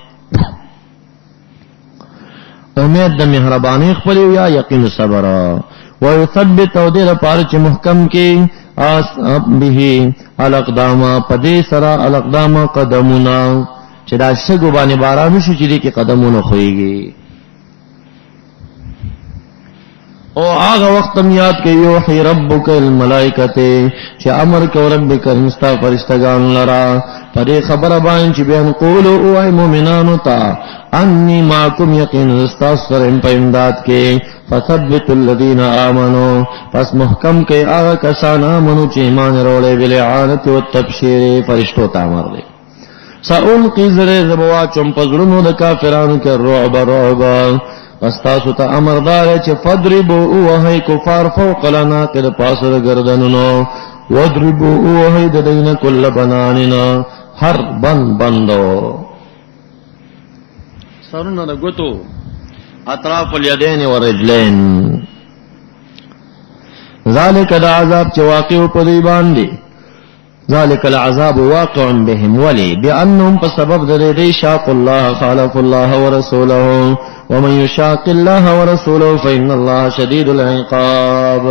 امید د مهربانی خپل یا یقین صبر او یثبت او دیر پار چې محکم کې اس به الاقدام پدې سره الاقدام قدمنا چې دا شګو باندې باران شو چې دې کې قدمونه خوېږي او هغه وخت یاد کې یوحي ربک الملائکته چې امر کو رب کریم ستا فرشتگان لرا پرې خبره باندې چې بیان قولو او ای مؤمنانو ته انی معکم یقین استاسرم په امداد کې فثبت الذین آمنوا پس محکم کې هغه کسان امنو چې ایمان وروړي بالاعانه او التبشیر فرشتو ته امر دی سألقی زر زبوا چم پزرنو دا کافرانو کے رعب استاسو تا امردار چه فدربو اوہی کفار فوق لناقر پاسر گردننو وادربو اوہی ددین کل بناننا ہر بندو سرنا دا گتو اطراف الیدین والرجلین ذالک دا عذاب چه واقعو پدی باندی ذلك العذاب واقع بهم ولي بأنهم بسبب ذريدي شاق الله خالف الله ورسوله ومن يشاق الله ورسوله فإن الله شديد العقاب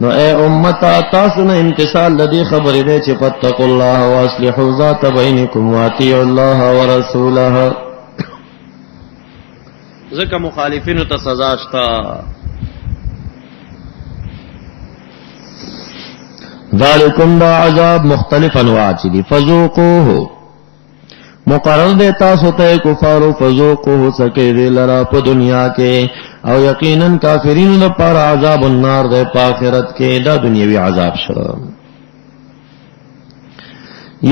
نو اے امتا تاسنا امتصال لدی خبر دے چھ فاتقوا الله واصلحوا ذات بينكم واطيعوا الله ورسوله ذکر مخالفین ته سزا شتا ذالکم دا عذاب مختلف انواع چی دی فذوقوه مقرر دیتا سوتے کفارو فذوقوه سکے دی لرا پا دنیا کے او یقیناً کافرین دا پار عذاب النار دے پا آخرت کے دا دنیاوی عذاب شرم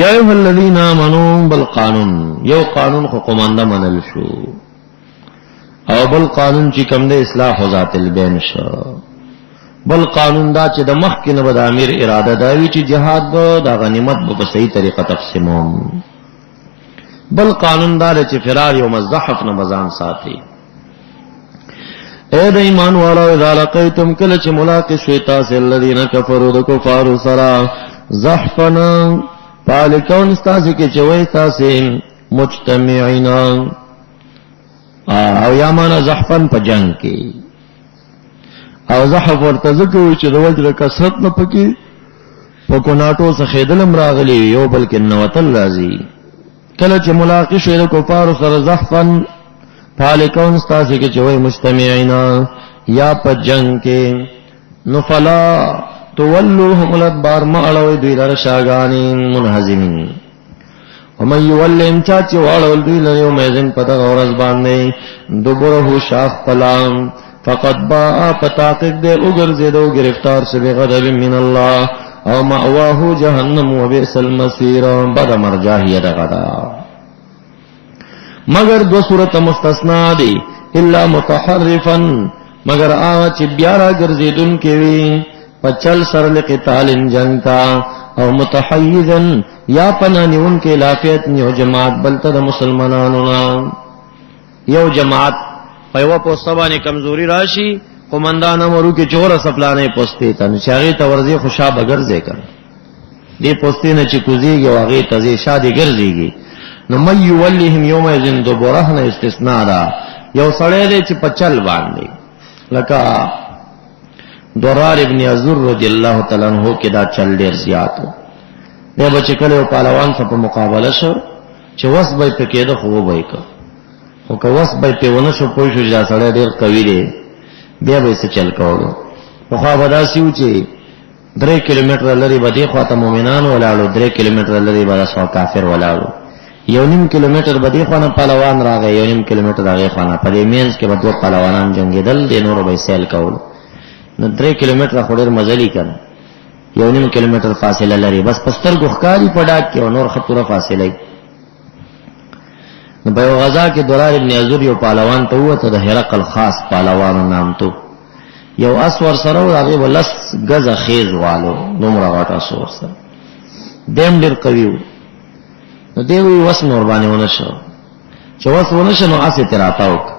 یا ایوہ الذین آمنون بالقانون یو قانون خو قماندہ منل شو او بالقانون چی کم دے اصلاح ذات البین شو بل قانون دا چې د مخ کې نه به د امیر اراده دا وي چې جهاد به د غنیمت به په صحیح طریقه تقسیموم بل قانون دا چې فرار یوم الزحف نه بزان ساتي اے د ایمان والو اذا لقیتم کله چې ملاقات شوي تاسو الذين كفروا د کفارو سره زحفنا پالکون تاسو کې چوي تاسو مجتمعین او یا معنا زحفن په جنگ کې او زحف ورته ذکر چې د وجر کثرت نه پکې په کوناټو څخه خېدلم راغلی یو بلکې نوتل راځي کله چې ملاقات شوي د کفارو سره زحفن فالکون ستاسو کې چوي مجتمعین یا په جنگ کې نو فلا تولوهم الادبار ما اړوي دوی لره شاګانی منهزمین ومن یولهم چا چې واړول دوی لره یو میزن پتا اورز باندې دوبره شاخ پلام فقد باء پتاقق دے اگر زیدو گرفتار سے بغضب من اللہ او مأواہو جہنم و بئس المصیر بد مرجاہی دغدا مگر دو صورت مستثنا دی الا متحرفا مگر آغا چی بیارا گرزیدن کیوی پچل سر لقتال جنگ تا او متحیزا یا پنانیون کے لافیت نیو جماعت بلتا دا مسلمانانونا یو جماعت پیوا پوستا باندې کمزوری راشي قومندان امرو کې چور سپلانې پوسټې ته نشاغي تورزي خوشاب ګرځي کړ دې پوسټې نه چې کوزيږي واغې تزي شادي ګرځيږي نو مې یولهم یوم یذن دوبره نه استثناء دا یو سړی دې چې پچل باندې لکه درار ابن ازر رضی الله تعالی عنہ کې دا چل ډیر زیات دی بچ کله پهلوان سره په مقابله شو چې وس به په کېده خو به که خو که وس به په ونه شو پوه شو چې دا سړی ډېر قوي دی بیا به څه چل کولو. پخوا به داسې و چې 3 کیلومتره لرې به دې خوا ته مؤمنان ولاړو، 3 کیلومتره لرې به داسې کافر ولاړو، 1.5 کیلومتر به دې خوا نه پهلوان راغی، 1.5 کیلومتر هغې خوا نه، په دې مینځ کې به 2 پهلوانان جنګېدل، دې نورو به یې سیل کولو. نو 3 کیلومتره خو ډېر مزلي که نه، 1.5 کیلومتر فاصله لري، بس په سترګو ښکاري په ډاګ کې او نور ښه پوره فاصله وي. نو په یو غزا کې درار ابن عزور یو پهلوان ته ووته، د هرقل خاص پهلوانو نامتو، یو اس ورسره و، هغې به 10 ګزه خیز والو، دومره غټ اس ورسره، دیم ډېر قوي و. نو دی وی وس نور باندې ونه شو، چې وس ونه شو نو اس یې ترې راتاو که،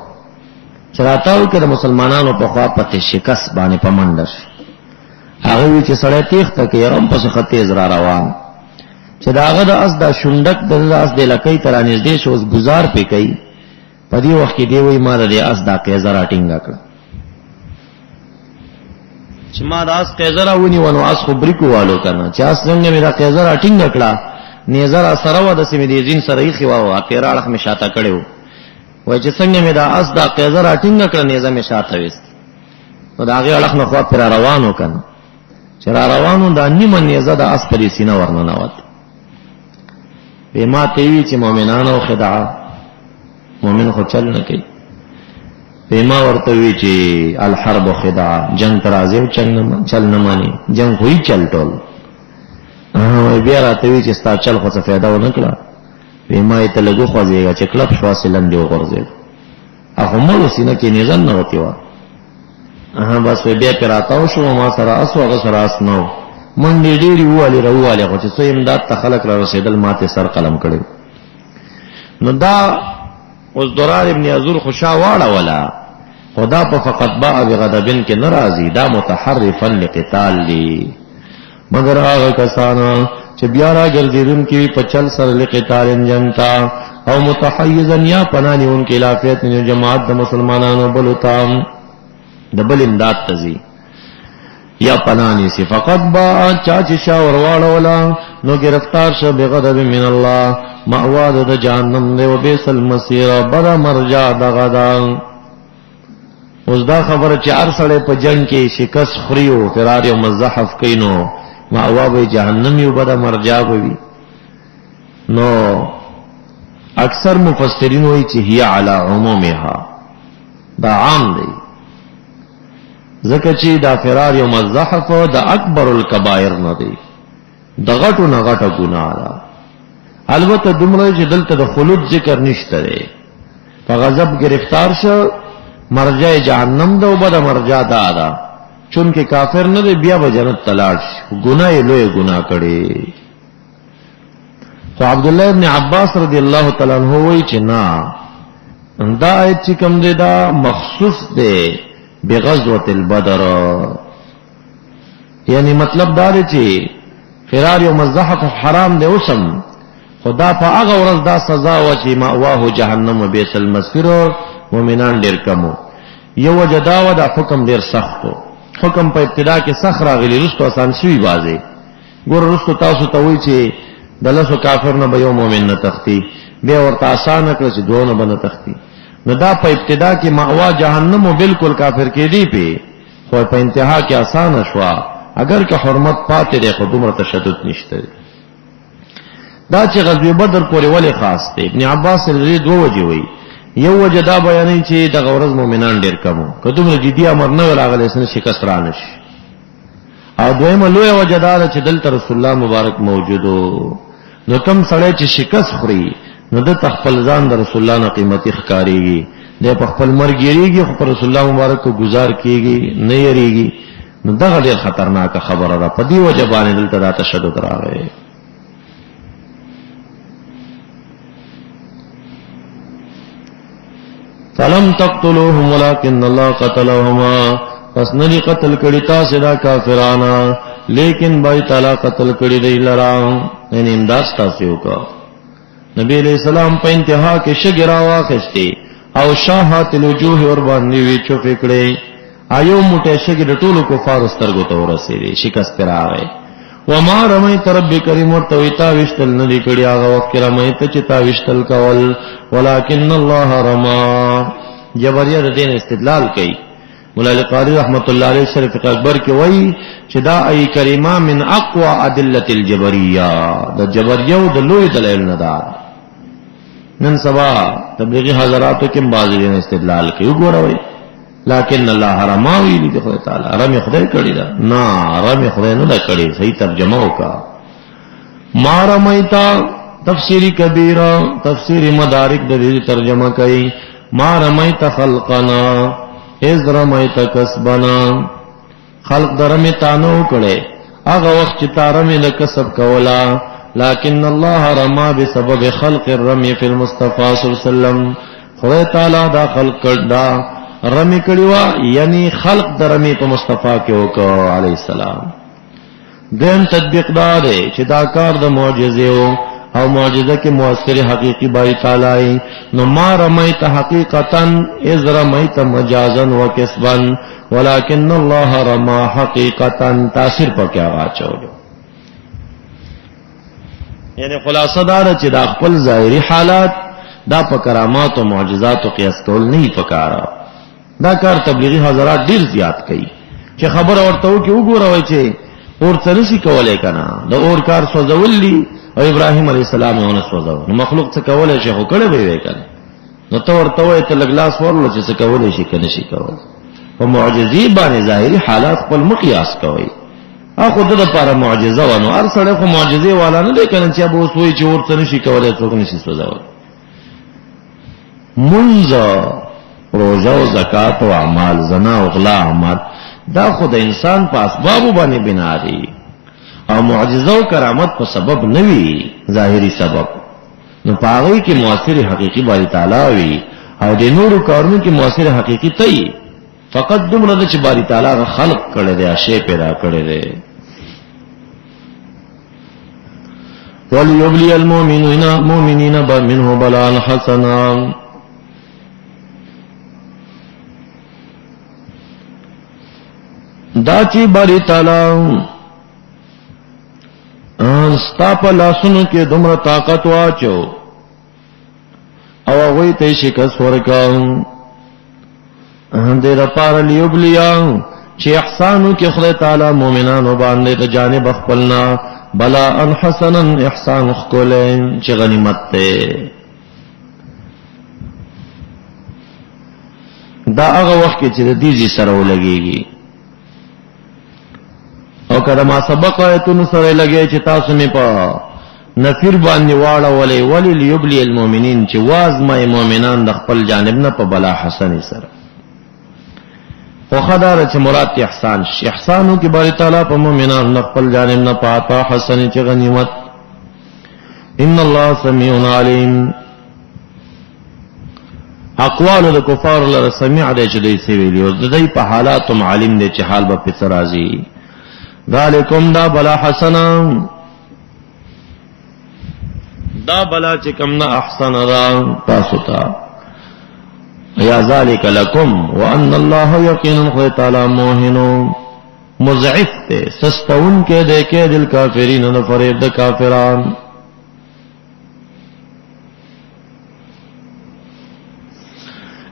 چې راتاو که د مسلمانانو په خوا پتې شکست باندې په منډه شي. هغه وی چې سړی تېښته کوي یاره هم پسې ښه تیز را روان، چې د هغه د اس دا شونډک د اس د لکۍ ته را نږدې شو، اوس ګزار پې کوي. په دې وخت کې دی وی ما د دې اس دا قیزه را ټینګه کړه، چې ما د اس قیزه را ونیوه نو اس خو بریکو والو که نه، چې اس څنګه مې دا قیزه را ټینګه کړه، نیزه را سره وه، داسې مې د زین سره ایښې وه، پیره اړخ مې شاته کړی و. وایي چې څنګه مې دا اس دا قیزه را ټینګه کړه، نیزه مې شاته ویست، نو د هغې اړخ نه خوا پرې را روان و که نه، چې را روان و دا نیمه نیزه د اس په دې سینه ورننوت. وی ما ته وی چې مؤمنانو خدعه، مؤمن خو چل نه کوي. وی ما ورته وی چې الحرب خدعه، جنگ ته راځي او چل نه ماني، جنگ خو یې چل ټول. بیا راته وی چې ستا چل خو څه فایده ونه کړه. وی ما یې ته لږ وخوځېږه چې کلپ شوه سلندې وغورځېد، هغه مړو سینه کې نیزه ننوتې وه. بس وی بیا پرې راتاو شو، ما سره اس و، هغه سره اس نه و، منډې ډېرې ووالې را ووالې، خو چې څه امداد ته خلک را رسېدل ما ته سر قلم کړی. نو دا اوس درار ابن عزور خو شا واړوله، خو دا په فقط باء بغضبن کې نه راځي، دا متحرفا لقتال دی. مگر هغه کسان چې بیا را ګرځېدونکي وي په چل سره لقتال جنګ ته، او متحیزا یا پناه نیونکي الی فئة جماعت د مسلمانانو بلو ته، د بل امداد ته ځي یا پناه نیسي. فقط باء چا چې شا ورواړوله نو ګرفتار شه بغضب من الله، مأوا د جهنم دی، وبئس المصیر، بده مرجع دغه ده. اوس دا خبره چې هر سړی په جنګ کې شکست خوري او فرار او مزحف کوي نو مأوا به جهنم یو، بده مرجع به وي. نو اکثر مفسرین وایي چې هي علی عمومها، دا عام دی، ځکه چې دا فرار یو مزحف د اکبر الکبائر نه دی، د غټو نه غټه ګناه ده. البته دومره چې دلته د خلود ذکر نشته دی، په غضب گرفتار شو مرجع جهنم ده او بده مرجع دا ده، چونکې کافر نه دی بیا به جنت ته لاړ شي، ګناه یې لویه ګناه کړې. خو عبدالله ابن عباس رضی الله تعالی عنہ وایي چې نه، دا آیت چې کوم دی دا مخصوص دی بغزوة البدر، یعنی مطلب دا دی چې فرار یو مزحف حرام دی اوسم، خدا په هغه ورځ دا سزا و چې مأواه جهنم وبئس المصیر، مؤمنان ډېر کمو. یو وجه دا و دا حکم ډېر سخت و، حکم په ابتدا کې سخت راغلی، رستو آسان شوي بازی. ګوره رستو تاسو ته وایي چې د 10 کافر نه به یو مؤمن نه تختی، بیا ورته آسانه کړه چې 2 نه به نه تختی. نو دا په ابتدا کې مأوا جهنم و بالکل کافر کې دی پی، خو په انتها کې آسانه شوا، اگر که حرمت پاتې دی خو دومره تشدد نشته دی. دا چې غزوه بدر پورې ولې خاص دی، ابن عباس لري 2 وجې وایي. یو وجه دا بیانوي چې دغه ورځ مؤمنان ډېر کم وو، که دومره جدي امر نه راغلی سن شکست را نه شي. او دویمه لویه وجه دا ده چې دلته رسول الله مبارک موجود و، نو کوم سړی چې شکست خوري نو د خپل ځان د رسول الله نه قیمتي ښکارېږي، دی په خپل مرګ یېرېږي خو په رسول الله مبارک گزار کېږي نه یېرېږي. نو دغه ډېر خطرناکه خبره ده، په دې وجه باندې دلته دا تشدد راغی. فلم تقتلوهم ولكن الله قتلهما، پس ندی قتل کړي تاسو دا کافرانا، لیکن بای تعالی قتل کړي دی لرا، یعنی امداد تاسو وکړه. نبی علیہ السلام په انتها کې شګرا واخستې او شاهات الوجوه ور باندې وی چوپې کړې، ایو موټه شګر ټولو کفار سترګو ته ورسېږي، شکست راغی. وما رمیت رب کریم ورته تا وشتل نه دی کړي هغه وخت رمیت چې تا وشتل کول ولکن الله رما. جبریه د دین استدلال کوي. مولا علی قاری رحمت الله علیه شرف اکبر کې وایي چې دا ای کریمه من اقوى ادله الجبریه، د جبریه د لوی دلایل نه ده. نن سبا تبلیغی حضراتو کې بعضی دین استدلال کوي وګوروي لیکن الله رما ویلی دی خدای تعالی رمی خدای کړی دا نه رمی خدای نه کړی. صحیح ترجمه وکا ما رمیتا تفسیری کبیره تفسیر مدارک د دې ترجمه کوي ما رمیت خلقنا از رمیت کسبنا. خلق درمی تانو کړي هغه وخت چې تارمه د کسب کولا لیکن الله رما بسبب خلق الرمی فی المصطفى صلی الله علیه وسلم. خدای تعالی دا خلق کړه رمی کړي وا یعنی خلق د رمی په مصطفی کې وکړه علیه السلام. دین تطبیق دار چې دا کار د معجزې او معجزه کې مؤثر حقیقی باری تعالی. نو ما رمیت حقیقتا اذ رمیت مجازا و کسبا ولکن الله رما حقیقتا. تاثیر پکې هغه چولو یعنی خلاصه دار چې دا خپل ظاهری حالات دا په کرامات او معجزات او قیاس کول نه پکاره. دا کار تبلیغی حضرات ډیر زیات کوي چې خبر ورته و کې وګوروي چې اور څه کولای کنه د اور کار سوځوللی او ابراهیم علیه السلام یې ونه سوځاو. نو مخلوق څه کولای شي خو کړه به وې کنه. نو ته ورته وې ته لګلاس ورلو چې څه کولای شي کنه شي کول. په معجزې باندې ظاهری حالات خپل مقیاس کوي. اخو د لپاره معجزه ونه هر سړی خو معجزې والا نه دی کنه چې به وسوي چې اور څه نشي کولای څوک نشي سوځاو. منځ روزه او زکات او اعمال زنا او غلا اعمال دا خو د انسان په اسباب باندې بنا دي او معجزه او کرامت په سبب نوي ظاهری سبب. نو پاغي کې مؤثر حقيقي باری تعالی وي او د نورو کارونو کې مؤثر حقيقي تي فقط دومره چې باری تعالی خلق کړي دي شی پیدا کړي دي. وليبلي المؤمنين منه بلاء حسنا. دا چې باری تعالی ستا په لاسونو کې دومره طاقت واچو او هغوی ته شکست ورکاو دې لپاره لیبلیا چې احسانو کې خدای تعالی مؤمنانو باندې د جانب خپلنا بلاء حسنا احسان ښکلی چې غنیمت دی. دا هغه وخت کې چې د دیزی سره ولګېږي او کله ما سبق آیتونو سره لګي چې تاسو می په نفیر باندې واړولې ولی لیبلی المؤمنین چې وازمای مؤمنان د خپل جانب نه په بلا حسن سره. خو خدای چې مراد احسان شي احسانو کې باری تعالی په مؤمنان د خپل جانب نه پاتا حسن چې غنیمت. ان الله سمیع علیم. اقوال د کفار لره سمیع دی چې دوی څه ویلي او د دې په حالاتم عالم دی چې حال به په راځي. ذالکم دا بلا حسنا دا بلا چې کوم نه احسن را تاسو ته یا ذالک لکم وان الله یقینا خدای تعالی موهن مضعف ته سستون کې د کې دل کافرین نه فریب د کافران.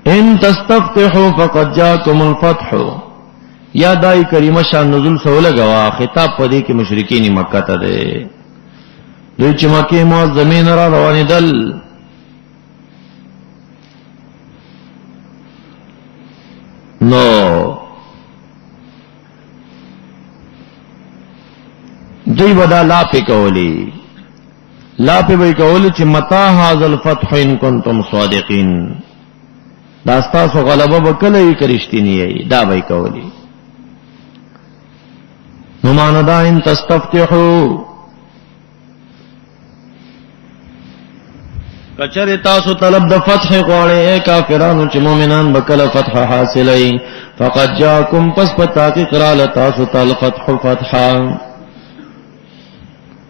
ان تستفتحوا فقد جاءكم الفتح. یا دای کریمه شان نزول سو لګوا خطاب پدې کې مشرکین مکه ته ده دوی چې مکه معظمین را روان دل نو دوی ودا لا پی کولی چې متا هاذ الفتح ان کنتم صادقین. دا تاسو غلبه وکړی کرشتینی دا وای کولی. نو معنا دا ان تستفتحوا کچره تاسو طلب د فتح غواړئ اے کافرانو چې مؤمنان بکله فتح حاصلای فقد جاءکم پس پتا کی قرال تاسو تل فتح فتحا.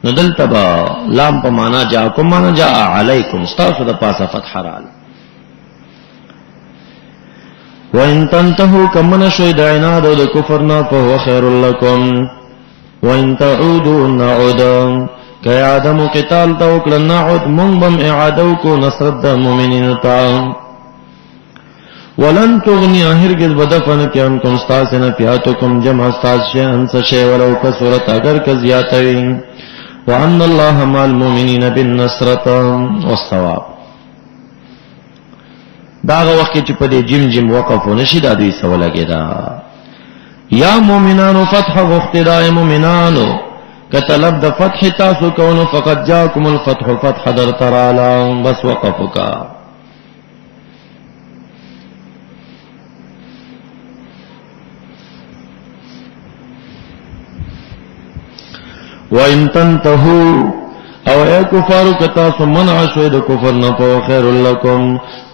ندل تبا لام په معنا جاءکم معنا جاء علیکم تاسو د پاسه فتح رال. وان تنتهوا کمن شوی د عناد او د کفر نه په خیر لکم وَإِن تَعُودُوا نَعُودَ کہ آدم قتال توکل نعود منبم اعادو کو نصرت دا مومنین تا ولن تغنی ہرگز بدفن کی انکم ستاسن فیاتکم جمع استاس شیئن سشے ولو کسورت اگر کزیاتوین وَأَنَّ اللَّهَ مَعَ الْمُؤْمِنِينَ بِالنَّصْرَةِ وَالثَّوَابِ داغه وخت چې په دې جم جم وقف ونشي دا دوی سوال کېدا یا مومنانو فتح غختدای مومنانو کطلب د فتح تاسو کونو فقط جاءکم الفتح فتح در ترالا بس وقفکا وَإِن تَنْتَهُوا او اے کفارو کتا سمنع شوید کفر نپو خیر لکم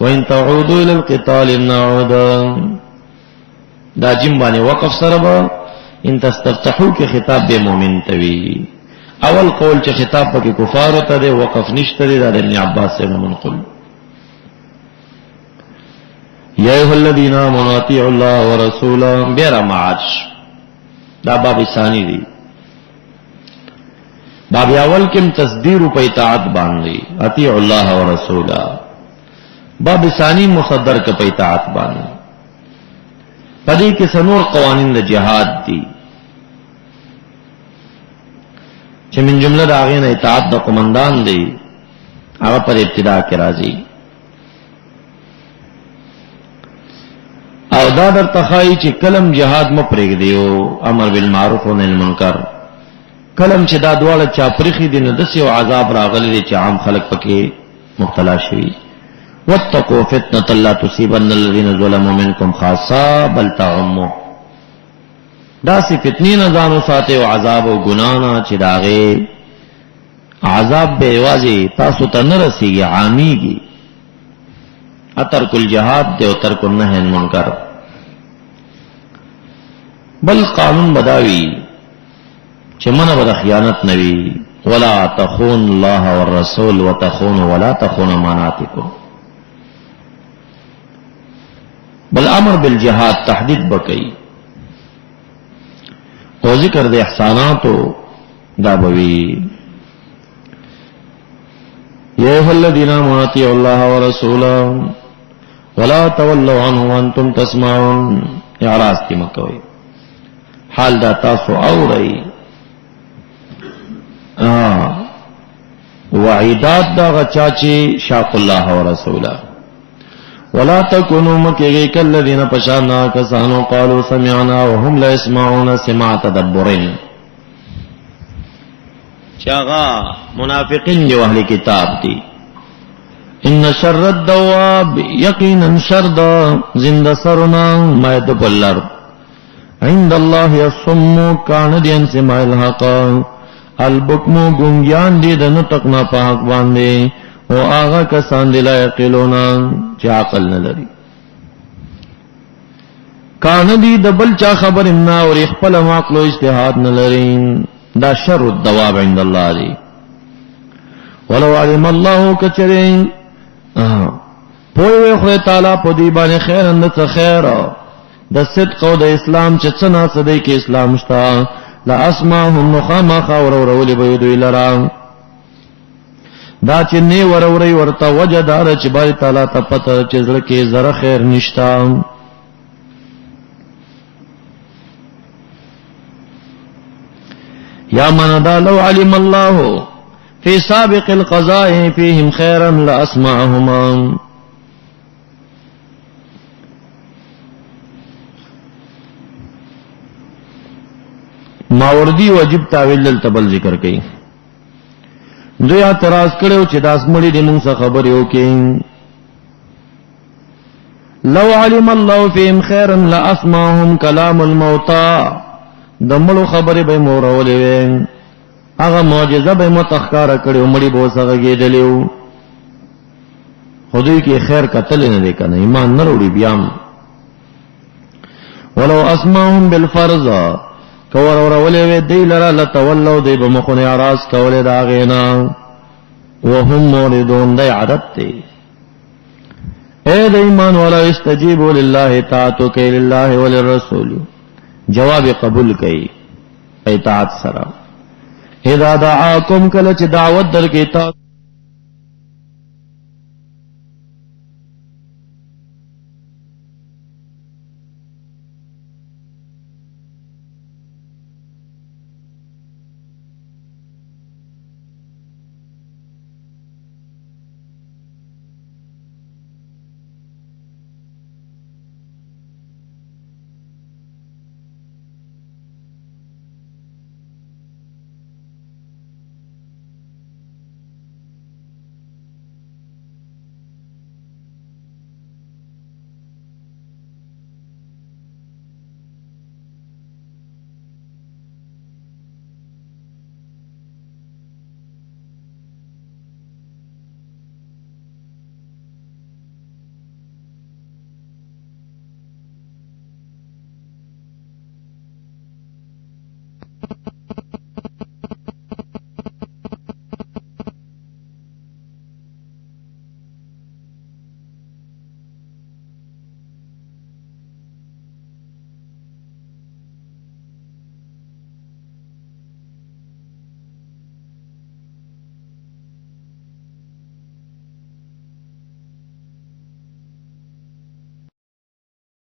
وَإِن تَعُودُوا إِلَى الْقِتَالِ نَعُودَ دا جنبانی وقف سربا ان تستفتحو کی خطاب بے مومن توی اول قول چه خطاب پا کی کفارو تا دے وقف نشتری دا ابن عباس سے منقل یا ایہا الذین آمنوا اطیعوا اللہ ورسولا بیرا معاش دا باب ثانی دی باب اول کم تصدیر پا اطاعت باندی اطیع اللہ و رسولا باب ثانی مصدر کا پا اطاعت باندی پدی کے سنور قوانین دا جہاد دی چھ من جملہ دا آغین اطاعت دا قمندان دی آغا پر ابتدا کے رازی او دا در تخائی چھ کلم جہاد مپریگ دیو امر بالمعروف و نهی عن المنکر کلم چې دا دواړه چا پرخي دي نو داسې یو عذاب راغلی دی چې عام خلک پکې مبتلا شوي واتقوا فتنة لا تصيبن الذين ظلموا منكم خاصة بل تعموا داسې فتنې نه ځان وساتئ او عذاب او ګناه نه چې د هغې عذاب به یوازې تاسو ته نه رسېږي عامېږي اترک الجهاد دی او ترک النهي عن المنکر بل قانون بداوي چې منه به خیانت نوي ولا تخون الله والرسول وتخون ولا تخون اماناتکم بل امر بالجهاد تحدید بکئی او ذکر د احساناتو دا بوي یا ایها الذین آمنوا اطیعوا الله ورسوله ولا تولوا عنه وانتم تسمعون اعراض کی مکوئ حال دا تاسو اورئ وعیدات دا غچاچی شاق اللہ و رسولہ ولا تکونوا مکیگئی کالذین پشانا کسانو قالوا سمعنا وهم لا يسمعون سماع تدبرین چاگا منافقین جو اہل کتاب دی ان شر الدواب یقینا شر دا زند سرنا مائد پلر عند اللہ الصم کان دین سماع الحقا البکمو گنگیان دی دنو تقنا پاک باندے او آغا کسان دی لا یقلونا چا عقل نلری کان دی دبل چا خبر امنا اور اخپل عقل و اجتحاد نلری دا شر الدواب عند اللہ دی ولو علم اللہ کچرین پوئی خوی تعالی پو دیبان خیر اندت خیر دا صدق و دا اسلام چچنا صدی کے اسلام شتا لا اسماهم نخاما خاور ورولی بیدوی لرام دا چنی وروری ورطا وجدار چباری تالا تا پتا چزرکی زر خیر نشتا یا من دا لو علم اللہ فی سابق القضاء فیہم خیرا لا اسماهما ماوردی واجب تاویل دلتبل ذکر کئی دوی اعتراض کړو چې داس مړي د موږ څخه خبر یو کې لو علم الله فيهم خيرا لاسمعهم كلام الموتى دمړو خبره به مورولې وې هغه معجزه به متخکار کړو مړي به وسغه کېدلیو خدای کې خیر قتل نه لیکنه ایمان نه وروړي بیا ولو اسمعهم بالفرض کور اورولې وې دی لرا لتولوا دی به مخونه اعراض کولې دا غینا وهم موردون دی عادت دی اے د ایمان والا استجیبوا لله طاعتو کې لله وللرسول جواب قبول کړي اطاعت سره. اذا دعاکم کله چې دعوت درکې تاسو